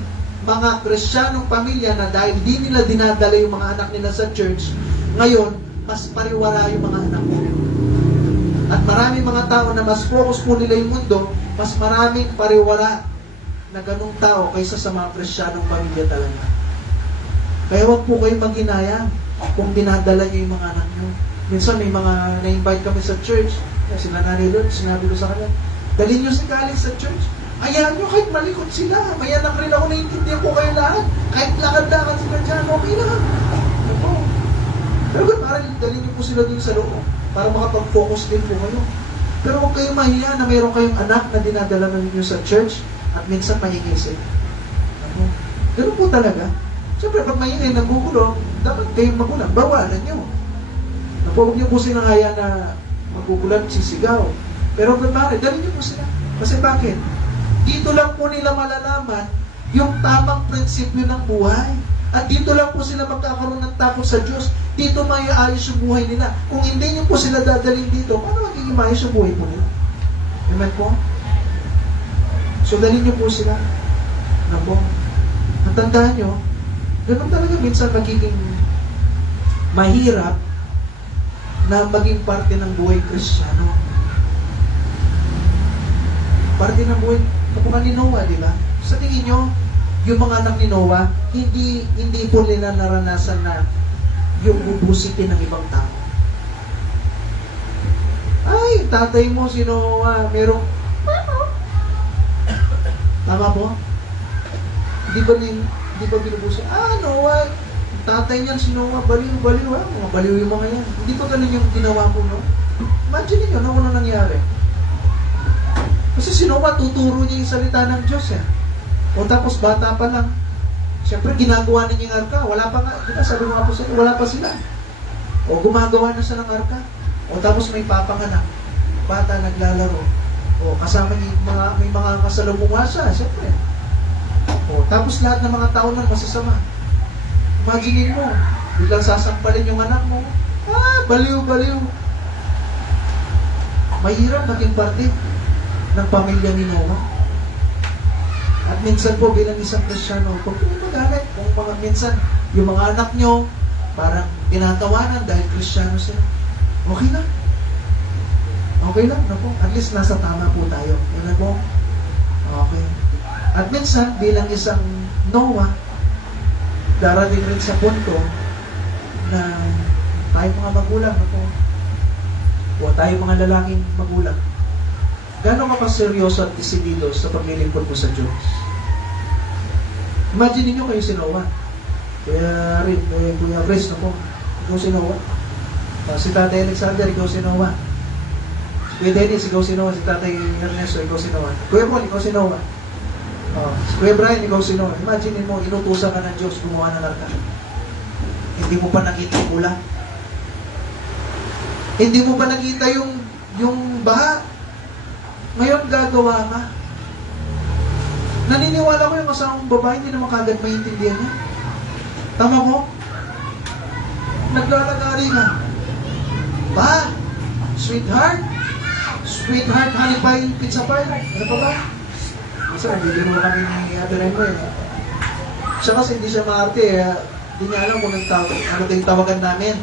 mga Kristiyanong pamilya na dahil di nila dinadala yung mga anak nila sa church, ngayon, mas pariwara yung mga anak nila. At maraming mga tao na mas focus po nila yung mundo, mas maraming pariwara na ganung tao kaysa sa mga Kristiyanong pamilya talaga. Kaya huwag po kayong maghinayang kung dinadala niyo yung mga anak niyo. Minsan may mga na-invite kami sa church, sila Nanay Lord, sinabi ko sa kanila, dalhin niyo si Calix sa church. Ayan nyo, kahit malikot sila. May anak rin ako, naiintindihan ko kayo lahat. Kahit lakad-lakad sila dyan, okay lang. Ito. Pero kung parang dalhin niyo po sila dun sa loob, para makapag-focus din po kayo. Pero huwag kayong mahiya na mayroon kayong anak na dinadala na ninyo sa church at minsan maingay sila. Ano? Ganun po talaga. Siyempre, pag maingay, nagugulo, dapat kayong magulang. Bawalan nyo. Huwag nyo po silang haya na magugulan, sisigaw. Pero kung bakit, dalhin nyo po sila. Kasi bakit? Dito lang po nila malalaman yung tamang prinsipyo ng buhay. At dito lang po sila magkakaroon ng takot sa Diyos. Dito maiayos yung buhay nila. Kung hindi nyo po sila dadalhin dito, paano magiging maayos yung buhay po nila? Amen po? So, dalhin nyo po sila. Ano po? Natandaan nyo, ganun talaga minsan magiging mahirap na maging parte ng buhay Kristiyano. Parte ng buhay, kapungan ni Noah, di ba? Sa tingin nyo, yung mga anak ni Noah, hindi po nila naranasan na yung bubusitin ng ibang tao. Ay, tatay mo si Noah, merong tama po? Di ba binubusin? Noah, tatay niyan si Noah, baliw, mga baliw yung mga yan. Hindi pa ganun yung ginawa po, no? Imagine niyo, ano nangyari? Kasi si Noah, tuturo niya yung salita ng Diyos, eh. O tapos bata pa lang. Siyempre, ginagawa na niya yung arka. Wala pa nga, diba, sabi mo nga po sa inyo, wala pa sila. O gumagawa na siya ng arka. O tapos may papanganak. Bata naglalaro. O kasama niya may mga kasalubungan siya, siyempre. O tapos lahat ng mga tao na masasama. Imagine mo, biglang sasampalin yung anak mo. Baliw. Mahirap maging parte ng pamilya ni Noah. At minsan po bilang isang Kristiyano, kung magalit, kung mga minsan, yung mga anak nyo, parang tinatawanan dahil Kristiyano sila. Okay lang. Okay lang, no po? At least nasa tama po tayo. Ano po? Okay. At minsan, bilang isang Noah, darating rin sa punto na tayo mga magulang, no po? O tayo mga lalaking magulang, Gano'n ka kaseryoso at desidido sa paglilingkod mo sa Diyos? Imagine niyo kayo si Noah. Kuya Chris, no po? Ikaw si Noah. Si Tatay Alexander, ikaw si Noah. Si Kuya Dennis, ikaw si Noah. Si Tatay Ernesto, ikaw si Noah. Kuya Paul, ikaw si Noah. Si Kuya Brian, ikaw si Noah. Imagine mo, inutusan ka ng Diyos, gumawa ng arka. Hindi mo pa nakita yung ulan. Hindi mo pa nakita yung baha. Ngayon gagawa ka. Naniniwala ko yung kasama mong babae, hindi naman kagad maintindihan niya. Tama mo? Naglalagari ka. Pa, sweetheart, honey pie, pizza pie. Ano pa ba? Kasi hindi mo kami ni Ate Remo eh. Siya kasi hindi siya maarte eh. Hindi niya alam kung ano tayong tawagan namin.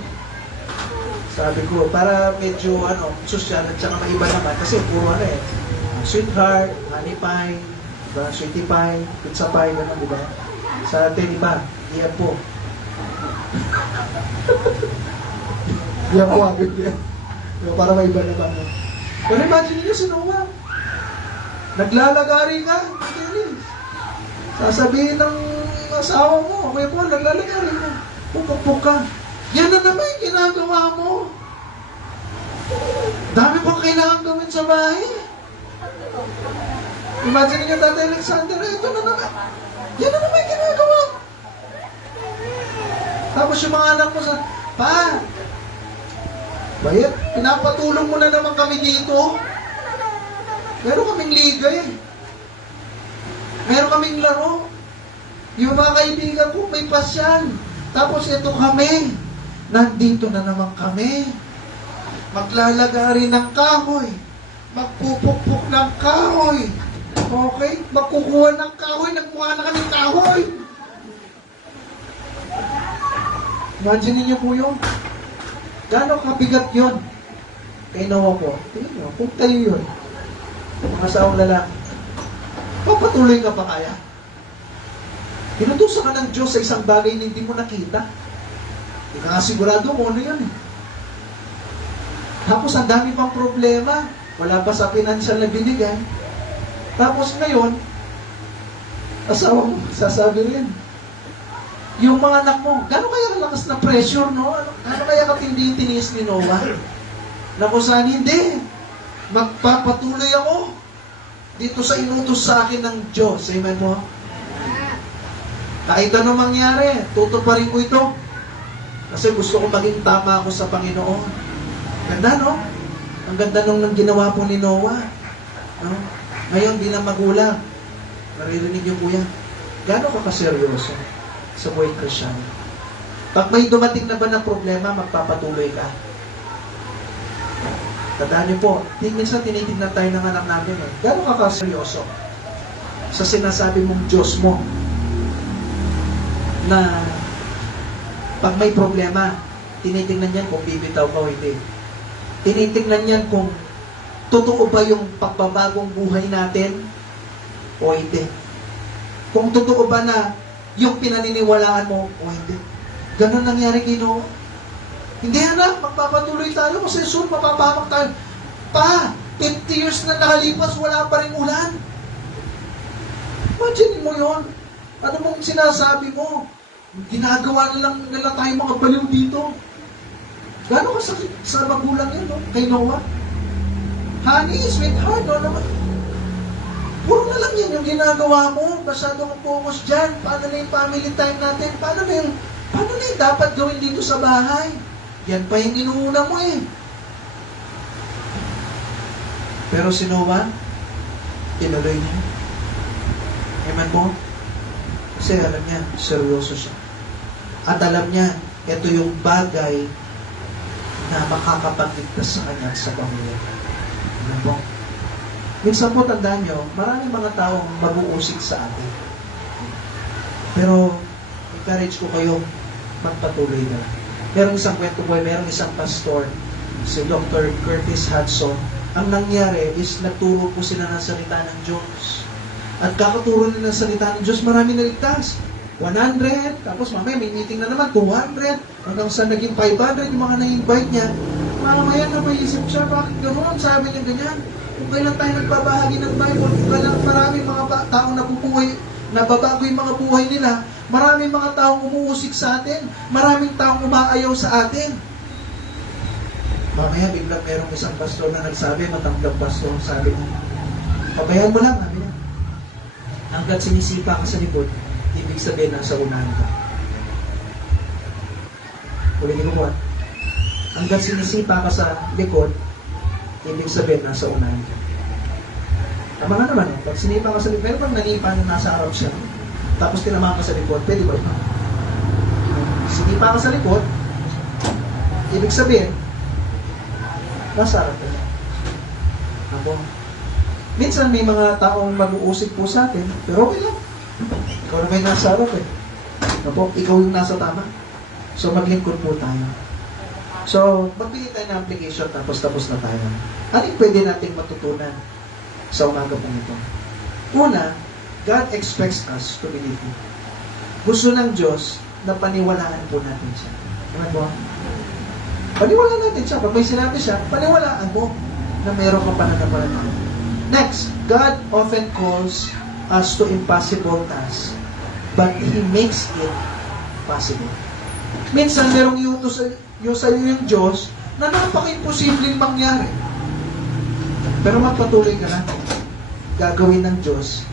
Sabi ko, para medyo social at saka maiba naman. Kasi puro sweetheart, honey pie, diba? Sweetie pie, pizza pie, gano'n, diba? Sa atin, iba, iyan po. Iyan po, agad yan. Para maiba naman. Pero imagine niyo si Noah. Naglalagari ka, sasabihin ng asawa mo, okay po, naglalagari ka. Pupukpuk ka. Yan na naman yung ginagawa mo. Dami pang kailangan gawin sa bahay. Imagine niyo, Tatay Alexander, ito na naman. Yan na naman yung ginagawa. Tapos yung mga anak mo sa, Pa, bayat, pinapatulong mo na naman kami dito. Meron kaming liga eh. Meron kaming laro. Yung mga kaibigan ko may pasyal. Tapos ito kami. Nandito na naman kami. Maglalagari ng kahoy. Magpupukpuk ng kahoy. Okay? Magkukuha ng kahoy. Nagmukha na kami kahoy. Imagine niyo po yun. Gano'ng kabigat yun? Kay Noah po. Tingnan nyo, kung tayo yun. Mga asawang lalaki. Papatuloy ka pa kaya? Inutusan ka ng Diyos sa isang bagay na hindi mo nakita. Hindi ka nga sigurado kung ano yun eh. Tapos ang dami pang problema. Wala pa sa financial na binigay. Tapos ngayon, asawa mo, sasabi rin. Yung mga anak mo, gano'n kaya kalakas na pressure, no? Gano'n kaya katindi yung tinis ni Noah? Na kung saan hindi. Magpapatuloy ako dito sa inutos sa akin ng Diyos. Amen mo? Kahit ano mangyari, tutuparin ko ito. Kasi gusto ko maging tama ako sa Panginoon. Ganda, no? Ang ganda nung ginawa po ni Noah. No? Ngayon, di na magulang. Naririnig yung kuya. Gano'n ka kaseryoso sa buhay Kristyano? Pag may dumating na ba na problema, magpapatuloy ka. Tandaan niyo po, minsan tinitignan tayo ng anak natin eh. Gano'n ka kaseryoso sa sinasabi mong Diyos mo na pag may problema, tinitingnan yan kung bibitaw ka o hindi. Tinitingnan yan kung totoo ba yung pagbabagong buhay natin o hindi. Kung totoo ba na yung pinaniniwalaan mo o hindi. Ganon nangyari kay Noah. Hindi anak, magpapatuloy tayo kasi soon mapapahamak tayo. Pa, 50 years na nakalipas, wala pa rin ulan. Imagine mo yon. Ano mong sinasabi mo? Ginagawa na lang nila tayo mga baliw dito. Gano'n kasakit sa magulang yun, no? Kay Noah. Honey, sweetheart, no? Naman. Puro na lang yan yung ginagawa mo. Masyado kang focus dyan. Paano na yung family time natin? Paano na yung dapat gawin dito sa bahay? Yan pa yung inuuna mo eh. Pero si Noah, tinuloy niya. Amen po? Kasi alam niya, seryoso siya. At alam niya, ito yung bagay na makakapagligtas sa kanya sa pamilya. Amen po? Minsan po, tandaan nyo, maraming mga taong mag-uusig sa atin. Pero, encourage ko kayo, magpatuloy na. Merong isang kwento po, merong isang pastor, si Dr. Curtis Hudson. Ang nangyari is nagturo po sila ng salita ng Diyos. At kakaturo nila ng salita ng Diyos, marami naligtas. 100, tapos mamaya may meeting na naman, 200, hanggang sa naging 500, yung mga na-invite niya. Mamaya na may isip siya, bakit gano'n? Sabi niya ganyan. Kung kailan tayo nagbabahagi ng Bible, kung kailan maraming mga taong nabubuhay, nababago yung mga buhay nila, maraming mga taong umuusik sa atin, maraming taong umaayaw sa atin. Mamaya biglang merong isang pastor na nagsabi, matanggang pastor, sabi niya, pabayaan mo lang, sabi niya. Hanggat sinisipa ka sa likod, ibig sabihin nasa unahan ka. Ulitin ko po. Hanggat sinisipa ka sa likod, ibig sabihin nasa unahan ka. Tama nga naman, pag sinipa ka sa likod, pero pag nanipa na nasa harap siya, tapos tinamaan ka sa likod, pwede ba ito? Sinipa ka sa likod, ibig sabihin, nasa harap ka. Ako. Minsan may mga taong mag-uusik po sa atin, pero okay lang. Ikaw na may nasa harap eh. Ako, ikaw yung nasa tama. So maglingkod po tayo. So, magbigay tayo ng application tapos na tayo. Ano yung pwede nating matutunan sa umaga pong ito? Una, God expects us to believe Him. Gusto ng Diyos na paniwalaan po natin siya. Ano po? Paniwalaan natin siya. Pag may sinabi siya, paniwalaan mo na meron ka pananampalataya. Next, God often calls us to impossible tasks, but He makes it possible. Minsan, merong iutos sa iyo yung Diyos na napaka-imposibleng mangyari. Pero magpatuloy ka na. Gagawin ng Diyos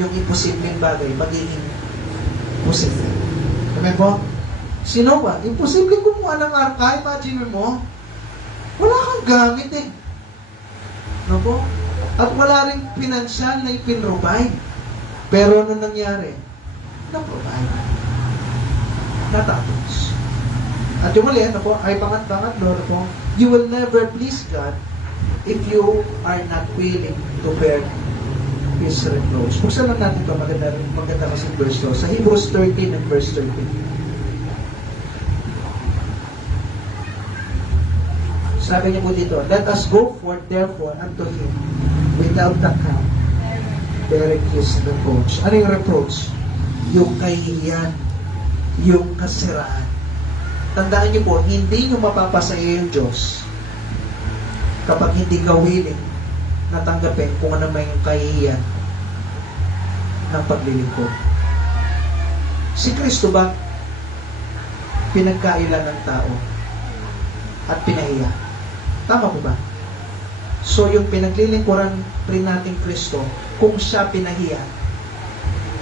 yung imposibleng bagay magiging posible. Amen po? Sino ba? Imposibleng gumawa ng arka. Imagine mo, wala kang gamit eh. No po? At wala rin pinansyal na ipinrovide. Pero ano nangyari? Na-provide. Natapos. At yung muli, ano po, ay pangat-pangatlo, ano po, you will never please God if you are not willing to bear His reproach. Buksan lang natin ito, maganda kasi verse 2. Sa Hebrews 13 and verse 13. Sabi niya po dito, let us go forth therefore unto Him without the camp, bearing His reproach. Ano yung reproach? Yung kahihiyan, yung kasiraan. Tandaan niyo po, hindi niyo mapapasaya yung Diyos kapag hindi ka willing na tanggapin kung ano may yung kahihiyan ng paglilingkod. Si Kristo ba pinagkailan ng tao at pinahiya? Tama po ba? So yung pinaglilingkuran rin natin Kristo, kung siya pinahiya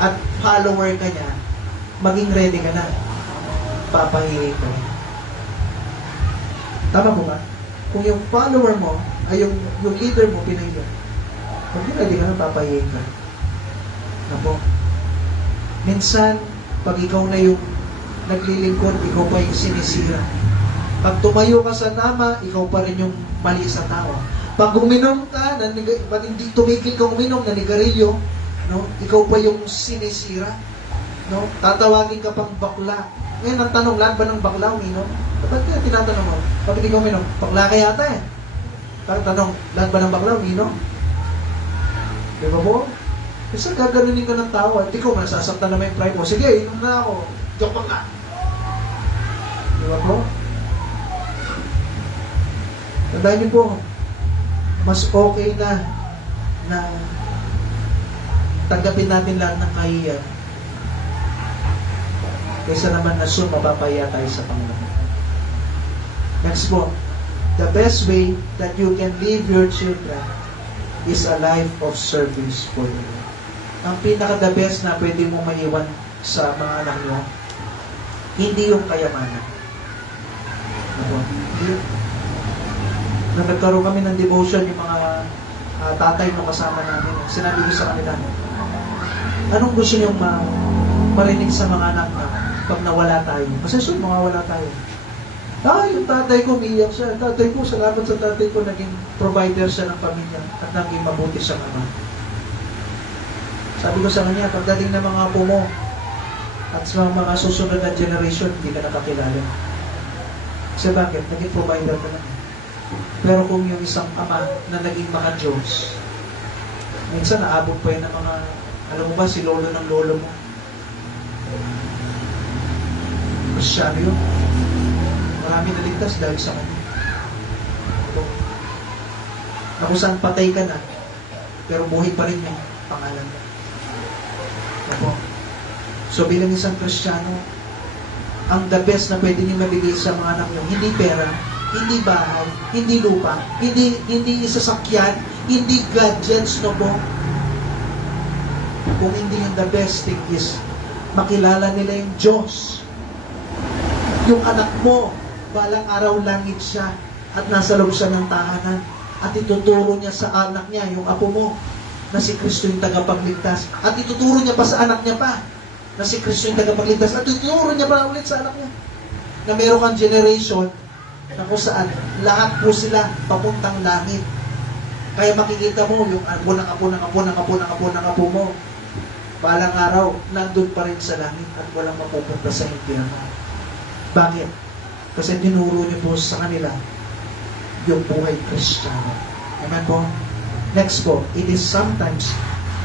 at follower ka niya, maging ready ka na. Papahihin ka rin. Tama po ba? Kung yung follower mo, ay yung leader mo pinahiya, maging ready ka na, papahihin ka. Na po. Minsan, pag ikaw na yung naglilingkod, ikaw pa yung sinisira. Pag tumayo ka sa tama, ikaw pa rin yung mali sa tao. Pag uminom ka, pag hindi tumigil ka uminom, nanigarilyo, no? Ikaw pa yung sinisira. No? Tatawagin ka pang bakla. Ngayon, ang tanong, lahat ba ng bakla uminom? Ba't kaya tinatanong mo? Pag hindi ka uminom, bakla ka yata eh. Tanong, lahat ba ng bakla uminom? Di ba po? Kasi gaganunin ka ng tao at ikaw masasaktan naman yung pride mo. Sige, inom na ako. Joke lang. Di ba po? Tandaan niyo po, mas okay na tanggapin natin lahat ng kahiyan kaysa naman na soon mapapaya tayo sa Panginoon. Next po, the best way that you can leave your children is a life of service for the Lord. Ang pinaka-the best na pwede mong maiwan sa mga anak nyo, hindi yung kayamanan. Nung nagkaroon kami ng devotion, yung mga tatay na kasama namin, sinabi ko sa kanila, anong gusto nyo marinig sa mga anak na pag nawala tayo? Kasi soon, mawawala tayo. Yung tatay ko, umiiyak siya. Tatay ko, salamat sa tatay ko, naging provider siya ng pamilya at naging mabuti siyang ama. Sabi ko sa kanya, pagdating ng mga apo mo at sa mga susunod na generation, hindi ka nakakilala. Kasi bakit? Naging provider ka lang. Pero kung yung isang ama na naging maka-Diyos, minsan naabot pa yun ng mga, alam mo ba, si lolo ng lolo mo. Kristyano yun. Marami naligtas dahil sa kanya. na kung saan patay ka na, pero buhay pa rin yung pangalan mo. Opo. So bilang isang Kristiyano, ang the best na pwede niyo mabigay sa mga anak niyo, hindi pera, hindi bahay, hindi lupa, hindi sasakyan, hindi gadgets, no po. Kung hindi yung the best thing is, makilala nila yung Diyos. Yung anak mo, balang araw langit siya, at nasa loob siya ng tahanan, at ituturo niya sa anak niya, yung apo mo, na si Kristo yung tagapagligtas. At ituturo niya pa sa anak niya pa, na si Kristo yung tagapagligtas. At ituturo niya pa ulit sa anak niya. Na meron kang generation, na kung saan, lahat po sila papuntang langit. Kaya makikita mo, yung apo ng apo ng apo ng apo ng apo ng apo mo, balang araw, nandun pa rin sa langit at walang mapupunta sa impyerno. Bakit? Kasi tinuro niyo po sa kanila yung buhay Kristiyano. Amen po? Next po, it is sometimes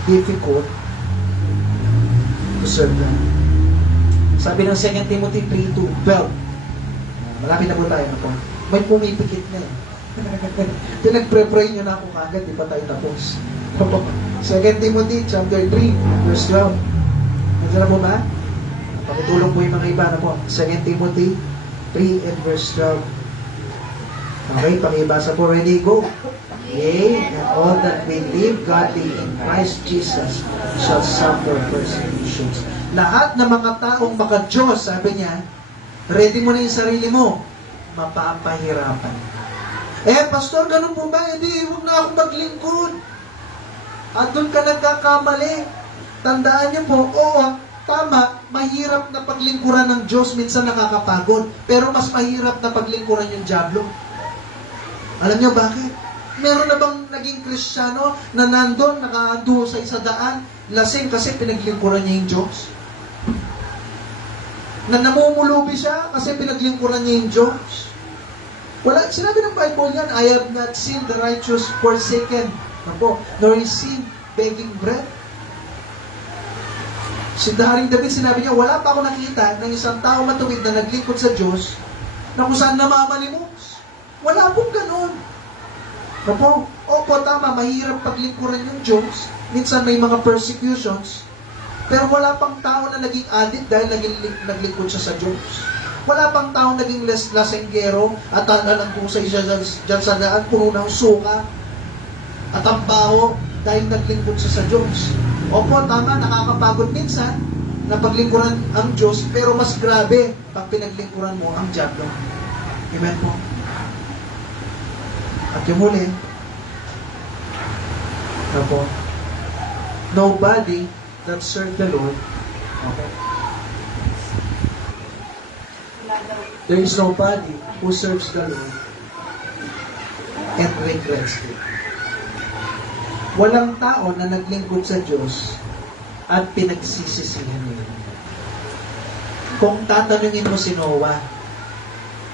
difficult to serve them. Sabi ng 2 Timothy 3:12. Malapit na po tayo na po. May pumipikit na eh. Pinag-pray nyo na ako kagad, di pa tayo tapos. 2 Timothy chapter 3, verse 12. Nandiyan na po ba? Pakitulong po yung mga iba na po. 2 Timothy 3 and verse 12. Okay, pakibasa po. Ready, go. Yea, and all that believe godly in Christ Jesus shall suffer persecutions. Lahat ng mga taong maka-Diyos, sabi niya, ready mo na yung sarili mo, mapapahirapan. Pastor, ganun po ba? Hindi, huwag na akong maglingkod. At doon ka nagkakamali. Tandaan niyo po, oo, tama, mahirap na paglingkuran ng Diyos, minsan nakakapagod. Pero mas mahirap na paglingkuran yung dyablo. Alam niyo bakit? Meron na bang naging Kristiyano na nandun, nakaando sa isadaan, lasing kasi pinaglingkuran niya yung Diyos? Na namumulubi siya kasi pinaglingkuran niya yung Diyos? Wala, sinabi ng Bible yan, I have not seen the righteous forsaken, nor his seed begging bread. Si Haring David, sinabi niya, wala pa ako nakita ng isang tao matuwid na naglingkod sa Diyos na kung saan namamalimos. Wala pong ganun. Opo, tama, mahirap paglingkuran yung Diyos. Minsan may mga persecutions. Pero wala pang tao na naging addict dahil naglingkod siya sa Diyos. Wala pang tao naging lasenggero at nagkusay siya dyan sa daan, puno ng suka at ang baho dahil naglingkod siya sa Diyos. Opo, tama, nakakapagod minsan na paglingkuran ang Diyos, pero mas grabe pag pinaglingkuran mo ang dyablo. Amen po. At yung huli, nobody that served the Lord, okay? There is nobody who serves the Lord and regrets it. Walang tao na naglingkod sa Diyos at pinagsisisihan niya. Kung tatanungin mo si Noah,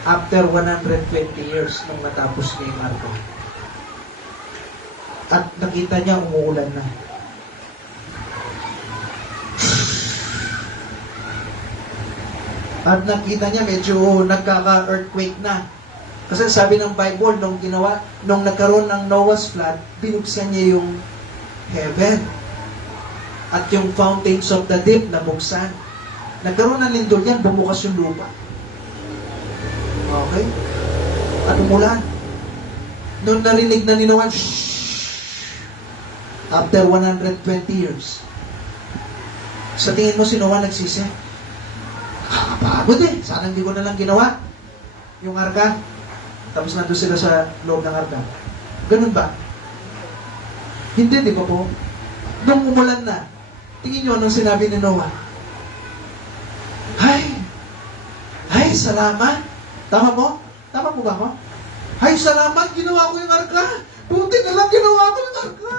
after 120 years nung natapos niya yung arko, at nakita niya umuulan na, at nakita niya medyo nagkaka-earthquake na. Kasi sabi ng Bible, nung nagkaroon ng Noah's flood, binuksan niya yung heaven. At yung fountains of the deep nabuksan. Nagkaroon ng lindol yan, bumukas yung lupa. Okay? At umulan. Nung narinig na ni Noah, after 120 years, sa tingin mo si Noah nagsisi? Nakakapagod eh. Sana hindi ko na lang ginawa yung arka. Tapos nandun sila sa loob ng arka. Ganun ba? Hindi, di ba po? Nung umulan na, tingin nyo anong sinabi ni Noah? Ay, salamat. Tama po? Tama po ba ako? Ay, salamat, ginawa ko yung arka. Buti na lang ginawa ko yung arka.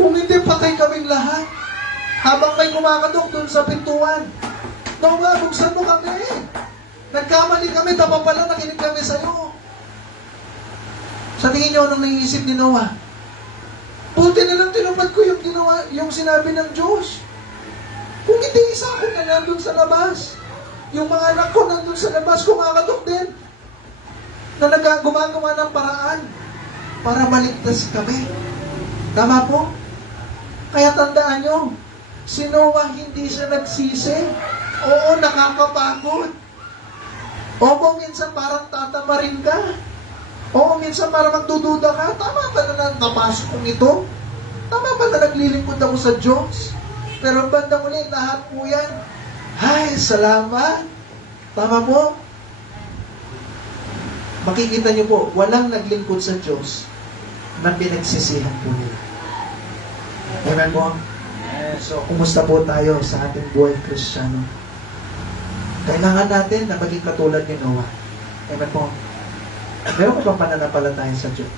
Kung hindi, patay kaming lahat. Habang may kumakadok doon sa pintuan. Noah, buksan mo kami. Nagkamali kami, tama pala, nakinig kami sa'yo. Sa tingin nyo, anong naiisip ni Noah? Buti na lang tinupad ko yung ginawa, yung sinabi ng Diyos. Kung hindi, isa ako na nandun sa labas. Yung mga anak ko nandun sa labas, kumakatok din. Na gumagawa ng paraan. para maligtas kami. Tama po? Kaya tandaan nyo, si Noah hindi siya nagsisi. Oo, nakakapagod. Oo, minsan parang tatamarin ka. Oo, minsan parang magdududa ka. Tama ba na napasok kong ito? Tama ba na naglilingkod ako sa Diyos? Pero ang bandang uli, lahat po yan. Ay, salamat. Tama po? Makikita niyo po, walang naglingkod sa Diyos na pinagsisihan po nila. Amen po? So, kumusta po tayo sa ating buhay Kristiyano? Kailangan natin na maging katulad ni Noah. Amen po? Meron ko bang pananampalataya sa Diyos?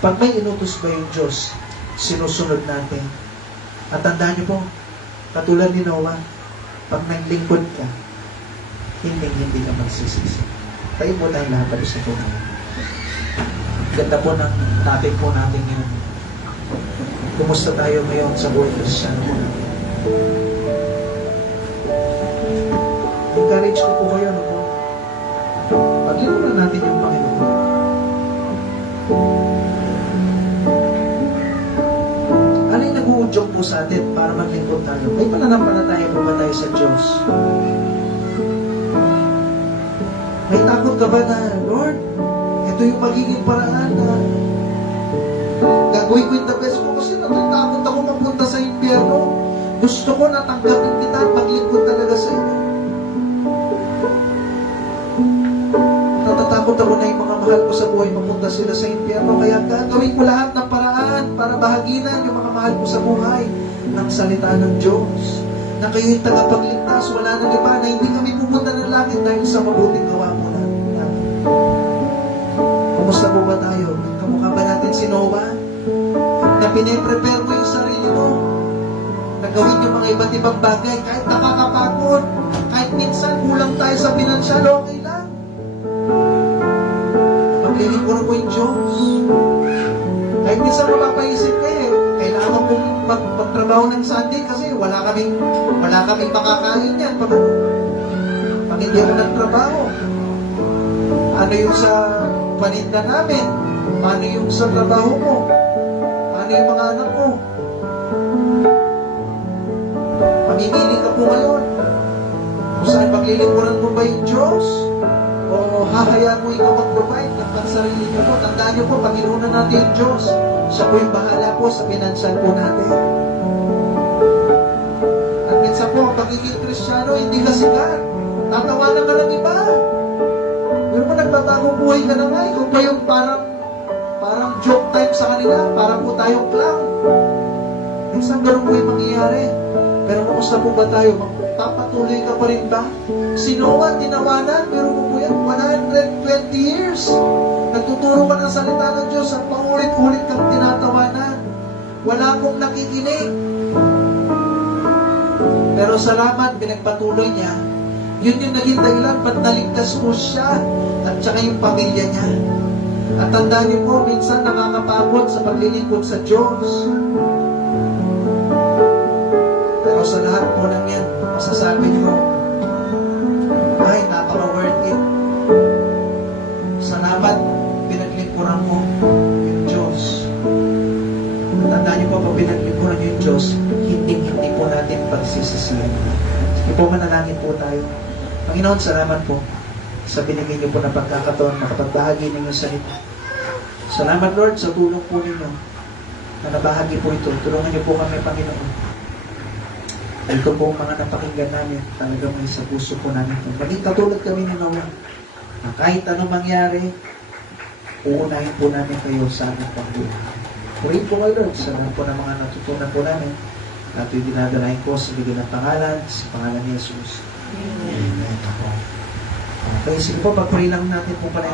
Pag may inutos ba yung Diyos, sinusunod natin. At tandaan niyo po, katulad ni Noah, pag naglingkod ka, hindi ka magsisisi. Tayo po tayong lahat sa po natin. Ganda po ng topic po natin ngayon. Kumusta tayo ngayon sa buhay Kristiyano po natin? Encourage ko po kayo, ano po? Paglingkuran natin yung Panginoon. Ano yung nag-uudyok po sa atin para maglingkod tayo? May pananampalataya po ba tayo sa Diyos? May takot ka ba na, Lord, ito yung magiging paraan na gagawin ko yung the best ko kasi natatakot ako mapunta sa impyerno. Gusto ko natanggapin kita at maglingkod talaga sa iyo. Natatakot ako na yung mga mahal ko sa buhay mapunta sila sa impyerno. Kaya gagawin ko lahat ng paraan para bahaginan yung mga mahal ko sa buhay ng salita ng Diyos. Na kayo'y tagapagligtas, wala nang iba na hindi kami pupunta ng langit dahil sa mabuting gawa mo na. Kumusta po ba tayo? Kamukha ba natin si Noah? Na pine-prepare mo yung sarili mo na gawin yung mga iba't ibang bagay kahit nakakapagod, kahit minsan kulang tayo sa pinansyal, okay lang. Maglilingkuran ko yung Diyos. Kahit minsan mapapaisip kayo, kailangan kong magtrabaho ng Sunday kasi wala kaming makakain yan. Pag hindi ako nagtrabaho, ano yung sa paninda namin? Ano yung sa trabaho mo? Ano yung mga anak mo? Mamimili ka po ngayon. Kung saan maglilingkuran mo ba yung Diyos? O hahayaan mo ikaw mag-provide ng pansarili niyo po? Tandaan niyo po, Panginoon natin yung Diyos. Siya po yung bahala po sa pinansyal po natin. At minsan po, ang pagiging Kristiyano, hindi ka sikat. Tatawanan ka ng iba. Pero mo nagtatagong buhay ka na nga, ikaw pa yung parang joke time sa kanila, parang po tayong clown. Minsan ganun po yung mangyayari. Pero kumusta po ba tayo? Magpapatuloy ka pa rin ba? Si Noah, tinawanan, pero po yan, 120 years. Nagtuturo ka ng salita ng Diyos at paulit-ulit kang tinatawanan. Wala akong nakikinig. Pero salamat, pinagpatuloy niya. Yun yung naging dahilan, ba't naligtas mo siya at saka yung pamilya niya. At tandaan niyo po, minsan nakakapagod sa paglilingkod sa Diyos. Pero sa lahat po ng yan, masasabi niyo, ay, napaka-worth it. Salamat, pinaglingkuran mo yung Diyos. Tandaan niyo po, pag pinaglingkuran niyo yung Diyos, hindi po natin pagsisisihan. Sige po, manalangin po tayo. Panginoon, salamat po sa binigay niyo po na pagkakataon makapagbahagi ninyo sa ito. Salamat, Lord, sa tulong po ninyo na nabahagi po ito. Tulungan niyo po kami, Panginoon. Ito po mga napakinggan namin, talagang may sa puso po namin. Maging katulad kami ni Noah, na kahit anong mangyari, uunahin po namin kayo sa aming pagbuhay. Purihin po kayo, Lord, sa lahat po ng mga natutunan po namin. At yung dinadalahin ko sa bigyan ng pangalan, sa pangalan ni Jesus. Amen. Okay, sige po, pag-pray lang natin po pala